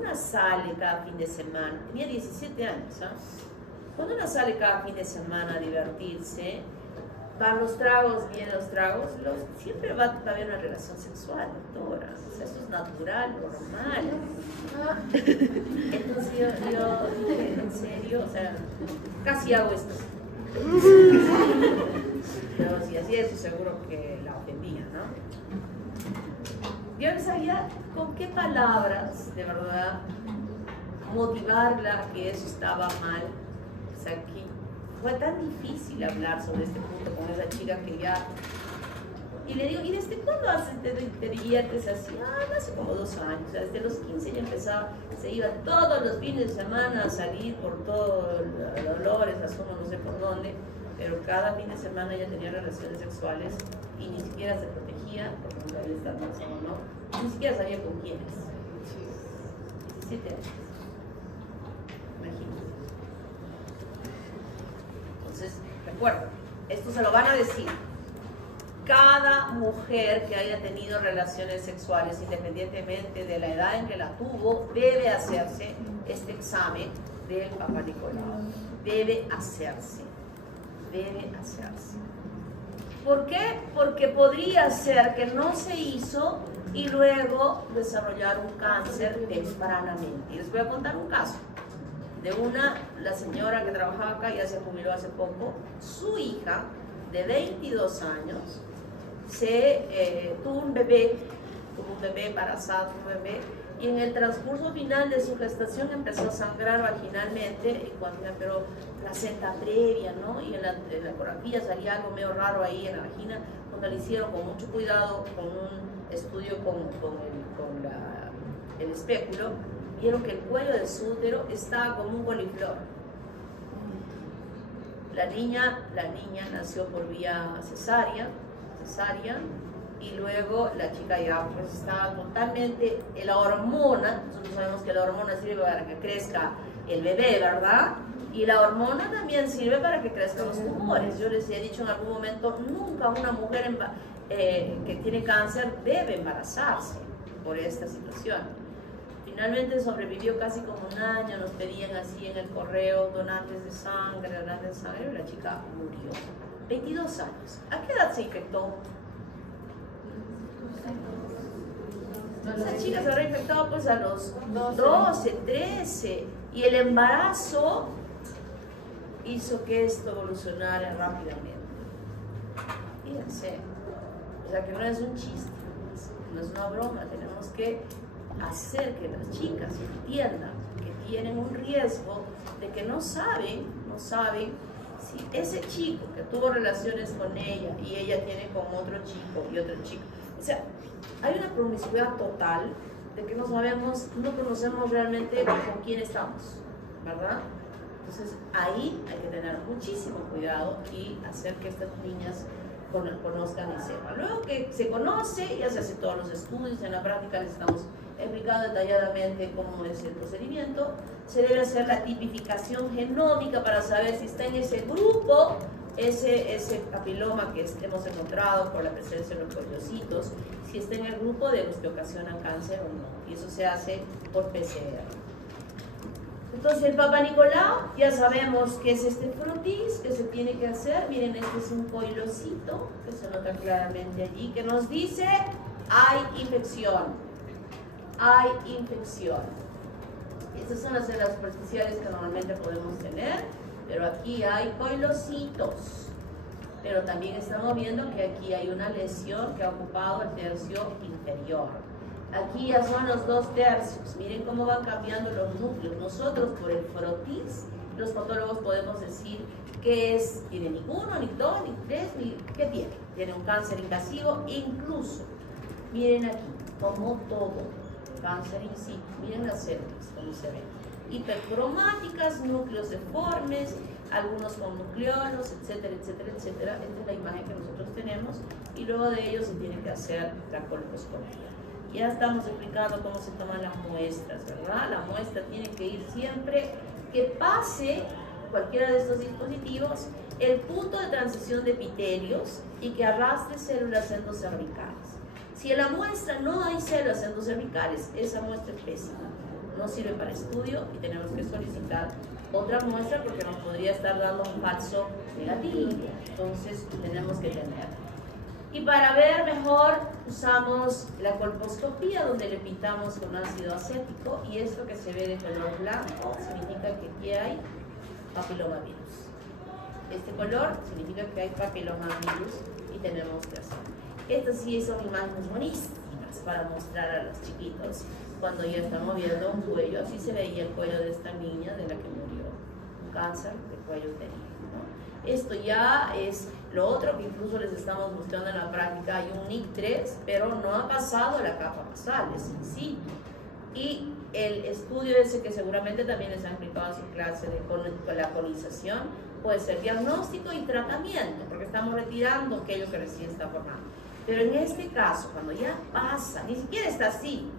una sale cada fin de semana, tenía 17 años, ¿ah? Cuando una sale cada fin de semana a divertirse, van los tragos, vienen los tragos, siempre va a haber una relación sexual, doctora. O sea, eso es natural, normal. Entonces yo dije, en serio, o sea, casi hago esto. Pero si hacía eso, seguro que la ofendía, ¿no? Yo no sabía con qué palabras, de verdad, motivarla a que eso estaba mal. O sea, fue tan difícil hablar sobre este punto con esa chica que ya... Y le digo, ¿y desde cuándo te diviertes así? Ah, hace como 2 años. O sea, desde los 15 ya empezaba, se iba todos los fines de semana a salir por todos los Dolores, Asumo, no sé por dónde, pero cada fin de semana ya tenía relaciones sexuales y ni siquiera se protegía, porque no sabía estar embarazada o no, ni siquiera sabía con quiénes. 17 años. Imagínate. Entonces, recuerda, esto se lo van a decir. Cada mujer que haya tenido relaciones sexuales, independientemente de la edad en que la tuvo, debe hacerse este examen del Papá Nicolau. Debe hacerse. Debe hacerse. ¿Por qué? Porque podría ser que no se hizo y luego desarrollar un cáncer tempranamente. Y les voy a contar un caso de la señora que trabajaba acá, ya se jubiló hace poco. Su hija de 22 años tuvo un bebé embarazada, y en el transcurso final de su gestación empezó a sangrar vaginalmente, y cuando pero placenta previa, ¿no? Y en la ecografía salía algo medio raro ahí en la vagina. Cuando le hicieron con mucho cuidado, con un estudio con el espéculo, vieron que el cuello de su útero estaba como un coliflor. La niña nació por vía cesárea, y luego la chica ya pues estaba totalmente, la hormona, nosotros sabemos que la hormona sirve para que crezca el bebé, ¿verdad? Y la hormona también sirve para que crezcan los tumores. Yo les he dicho en algún momento, nunca una mujer que tiene cáncer debe embarazarse por esta situación. Finalmente sobrevivió casi como 1 año, nos pedían así en el correo donantes de sangre, y la chica murió. 22 años. ¿A qué edad se infectó? Esa chica se habrá infectado pues a los 12, 13, y el embarazo hizo que esto evolucionara rápidamente. Fíjense, o sea que no es un chiste, no es una broma, tenemos que hacer que las chicas entiendan que tienen un riesgo de que no saben si ese chico que tuvo relaciones con ella y ella tiene con otro chico y otro chico, o sea, hay una promiscuidad total de que no conocemos realmente con quién estamos, ¿verdad? Entonces ahí hay que tener muchísimo cuidado y hacer que estas niñas conozcan y sepan. Luego que se conoce, ya se hacen todos los estudios, en la práctica les estamos explicando detalladamente cómo es el procedimiento. Se debe hacer la tipificación genómica para saber si está en ese grupo, ese papiloma que hemos encontrado por la presencia de los poliocitos, si está en el grupo de los que ocasionan cáncer o no. Y eso se hace por PCR. Entonces el Papá Nicolau, ya sabemos que es este frutis que se tiene que hacer. Miren, este es un coilocito que se nota claramente allí, que nos dice hay infección. Hay infección. Estas son las células superficiales que normalmente podemos tener, pero aquí hay coilocitos. Pero también estamos viendo que aquí hay una lesión que ha ocupado el tercio inferior. Aquí ya son los 2 tercios. Miren cómo van cambiando los núcleos. Nosotros por el frotis, los patólogos podemos decir que tiene ni 1, ni 2, ni 3, ¿qué tiene? Tiene un cáncer invasivo, incluso, miren aquí, como todo, cáncer in situ, miren las células, como se ven. Hipercromáticas, núcleos deformes, algunos con nucleolos, etcétera, etcétera, etcétera. Esta es la imagen que nosotros tenemos y luego de ello se tiene que hacer la colposcopía. Ya estamos explicando cómo se toman las muestras, ¿verdad? La muestra tiene que ir siempre que pase cualquiera de estos dispositivos el punto de transición de epitelios y que arrastre células endocervicales. Si en la muestra no hay células endocervicales, esa muestra es pésima, no sirve para estudio y tenemos que solicitar otra muestra porque nos podría estar dando un falso negativo. Entonces tenemos que tener. Y para ver mejor usamos la colposcopía, donde le pintamos con ácido acético, y esto que se ve de color blanco significa que aquí hay papilomavirus. Este color significa que hay papilomavirus y tenemos que hacer. Estas sí son imágenes buenísimas para mostrar a los chiquitos cuando ya estamos viendo un cuello. Así se veía el cuello de esta niña de la que murió, un cáncer de cuello uterino, ¿no? Esto ya es lo otro que incluso les estamos mostrando en la práctica. Hay un NIC3, pero no ha pasado la capa basal, es sencillo. Y el estudio ese que seguramente también les han explicado en su clase de la colonización puede ser diagnóstico y tratamiento, porque estamos retirando aquello que recién está formando. Pero en este caso, cuando ya pasa, ni siquiera está así,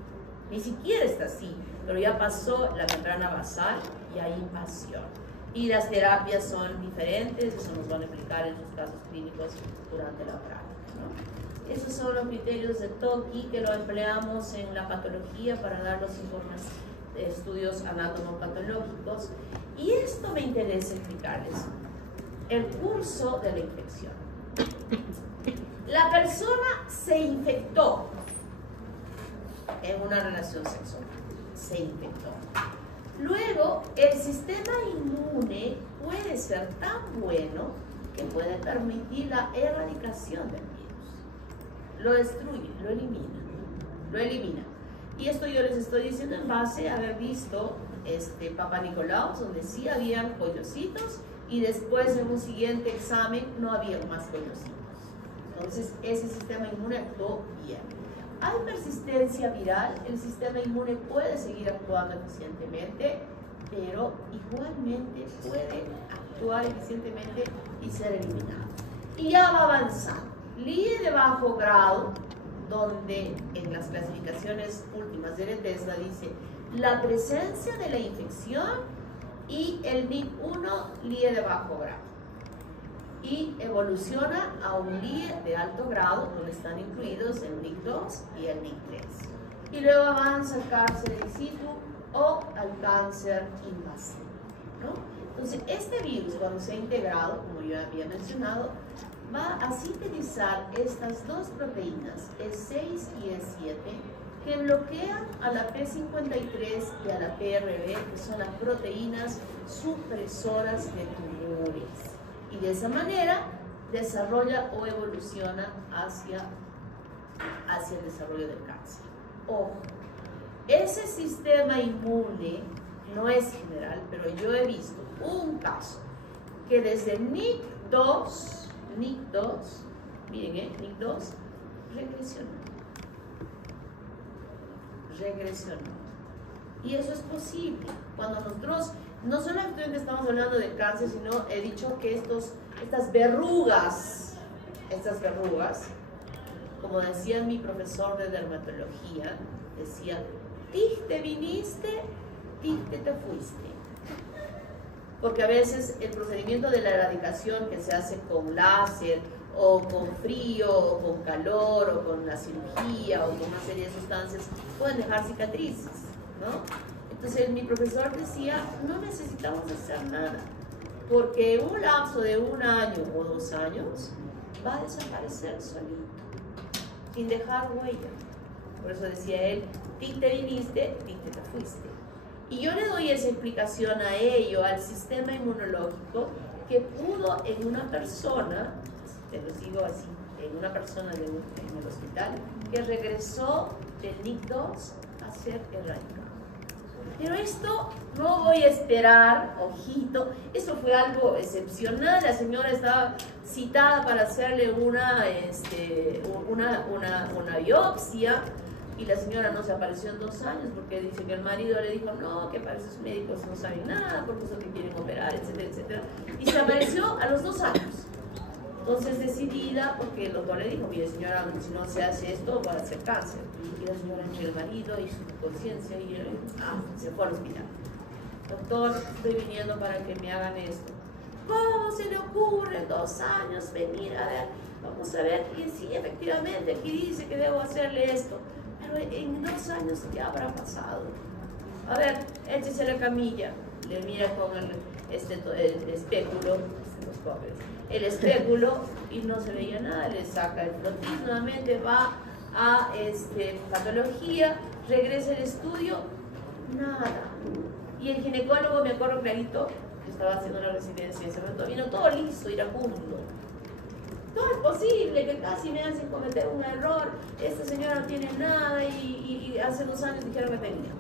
pero ya pasó la membrana basal y hay invasión. Y las terapias son diferentes, eso nos van a explicar en sus casos clínicos durante la práctica, ¿no? Esos son los criterios de Toki que lo empleamos en la patología para dar los informes de estudios anatomopatológicos. Y esto me interesa explicarles. El curso de la infección. La persona se infectó en una relación sexual. Se infectó. Luego, el sistema inmune puede ser tan bueno que puede permitir la erradicación del virus. Lo destruye, lo elimina. Y esto yo les estoy diciendo en base a haber visto Papa Nicolau, donde sí habían pollocitos y después en un siguiente examen no había más pollocitos. Entonces, ese sistema inmune actuó bien. Hay persistencia viral, el sistema inmune puede seguir actuando eficientemente, pero igualmente puede actuar eficientemente y ser eliminado. Y ya va avanzando. LIE de bajo grado, donde en las clasificaciones últimas de Bethesda dice la presencia de la infección y el NIC1 LIE de bajo grado. Y evoluciona a un LIE de alto grado, donde están incluidos el NIC2 y el NIC3. Y luego avanza al cáncer in situ o al cáncer invasivo, ¿no? Entonces, este virus, cuando se ha integrado, como yo había mencionado, va a sintetizar estas dos proteínas, E6 y E7, que bloquean a la P53 y a la PRB, que son las proteínas supresoras de tumores. Y de esa manera desarrolla o evoluciona hacia el desarrollo del cáncer. Ojo, ese sistema inmune no es general, pero yo he visto un caso que desde NIC2, miren, NIC2 regresionó. Y eso es posible. Cuando nosotros, no solamente estamos hablando de cáncer, sino he dicho que estas verrugas, como decía mi profesor de dermatología, decía, tic te viniste, tic te fuiste. Porque a veces el procedimiento de la erradicación que se hace con láser, o con frío, o con calor, o con una cirugía, o con una serie de sustancias, pueden dejar cicatrices, ¿no? Entonces mi profesor decía, no necesitamos hacer nada, porque en un lapso de 1 año o 2 años va a desaparecer solito, sin dejar huella. Por eso decía él, ti te viniste, ti te fuiste. Y yo le doy esa explicación a ello, al sistema inmunológico, que pudo en una persona, te lo digo así, en una persona en el hospital, que regresó del NIC2 a ser erradicado. Pero esto no voy a esperar, ojito, eso fue algo excepcional. La señora estaba citada para hacerle una biopsia y la señora no se apareció en 2 años porque dice que el marido le dijo no, que para esos médicos no saben nada, porque son que quieren operar, etcétera, etcétera. Y se apareció a los 2 años. Entonces decidida, porque el doctor le dijo, mire señora, si no se hace esto va a ser cáncer. Y la señora entre el marido y su conciencia y se fue al hospital. Doctor, estoy viniendo para que me hagan esto. ¿Cómo se le ocurre 2 años venir a ver? Vamos a ver. Y sí, efectivamente, aquí dice que debo hacerle esto. Pero en 2 años, ¿qué habrá pasado? A ver, échese la camilla. Le mira con el espéculo, los pobres. El espéculo y no se veía nada, le saca el flotis, nuevamente va a patología, regresa al estudio, nada. Y el ginecólogo, me acuerdo clarito, que estaba haciendo la residencia en ese momento, vino todo liso, iracundo. Todo es posible, que casi me hacen cometer un error, esta señora no tiene nada y hace 2 años dijeron que tenía.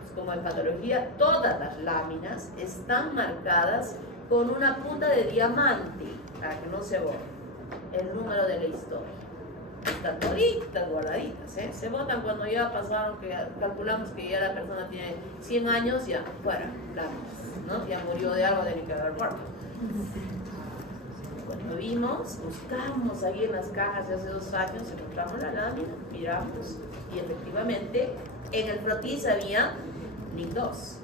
Pues como en patología, todas las láminas están marcadas con una punta de diamante, para que no se borre, el número de la historia. Están toditas guardaditas, ¿eh? Se votan cuando ya pasaron, que calculamos que ya la persona tiene 100 años, ya fuera, ¿no? Ya murió de algo, de que haber muerto. Cuando vimos, buscamos ahí en las cajas de hace 2 años, encontramos la lámina, miramos, y efectivamente en el frotis había NIC 2,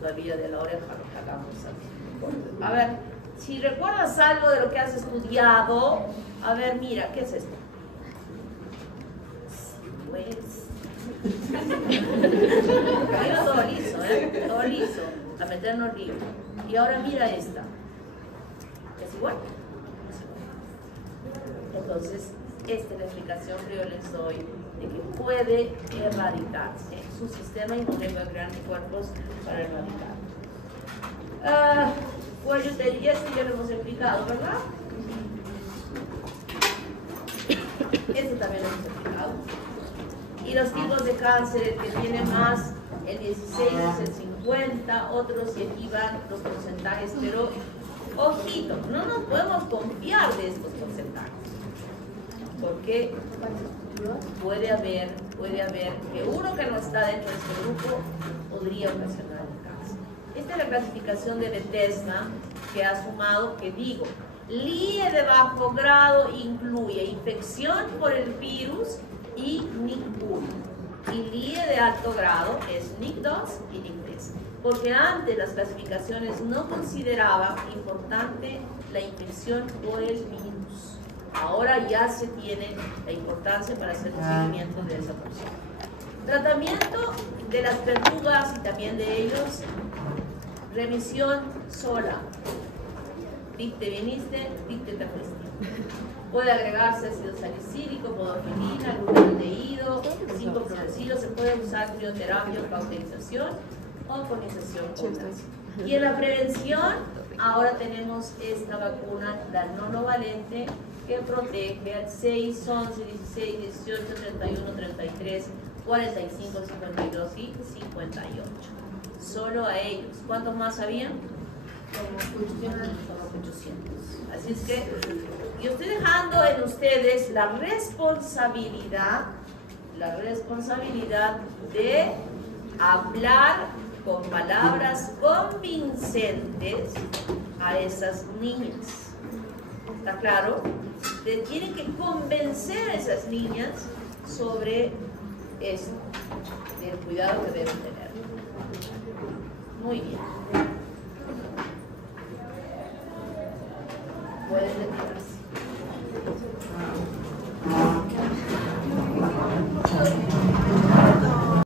todavía de la oreja lo sacamos así. A ver, si recuerdas algo de lo que has estudiado, a ver, mira, ¿qué es esto? Pues cayó todo liso, ¿eh? Todo liso, a meternos liso. Y ahora mira esta. ¿Es igual? Entonces, esta es la explicación que yo les doy de que puede erradicarse. Su sistema inmune va a crear anticuerpos para erradicar. Cuello de yeso ya lo hemos explicado, ¿verdad? Esto también lo hemos explicado. Y los tipos de cáncer, el que tiene más, el 16 es el 50, otros, y aquí van los porcentajes, pero ojito, no nos podemos confiar de estos porcentajes, porque puede haber que uno que no está dentro de este grupo podría ocasionar el cáncer. Esta es la clasificación de Bethesda que ha sumado, que digo, LIE de bajo grado incluye infección por el virus y NIC1, y LIE de alto grado es NIC2 y NIC3, porque antes las clasificaciones no consideraban importante la infección por el virus. Ahora ya se tiene la importancia para hacer un seguimiento de esa persona. Tratamiento de las verrugas y también de ellos, remisión sola. Tic te viniste, tic te fuiste. Puede agregarse ácido salicílico, podofilina, glutaldehído, 5-fluoracilo. Se puede usar crioterapia o cauterización o conización con ácido. Y en la prevención, ahora tenemos esta vacuna, la nonovalente, que protege al 6, 11, 16, 18, 31, 33, 45, 52 y 58. Solo a ellos. ¿Cuántos más habían? Como 800. Así es que yo estoy dejando en ustedes la responsabilidad de hablar con palabras convincentes a esas niñas. ¿Está claro? Tienen que convencer a esas niñas sobre esto, del cuidado que deben tener. Muy bien. Pueden retirarse.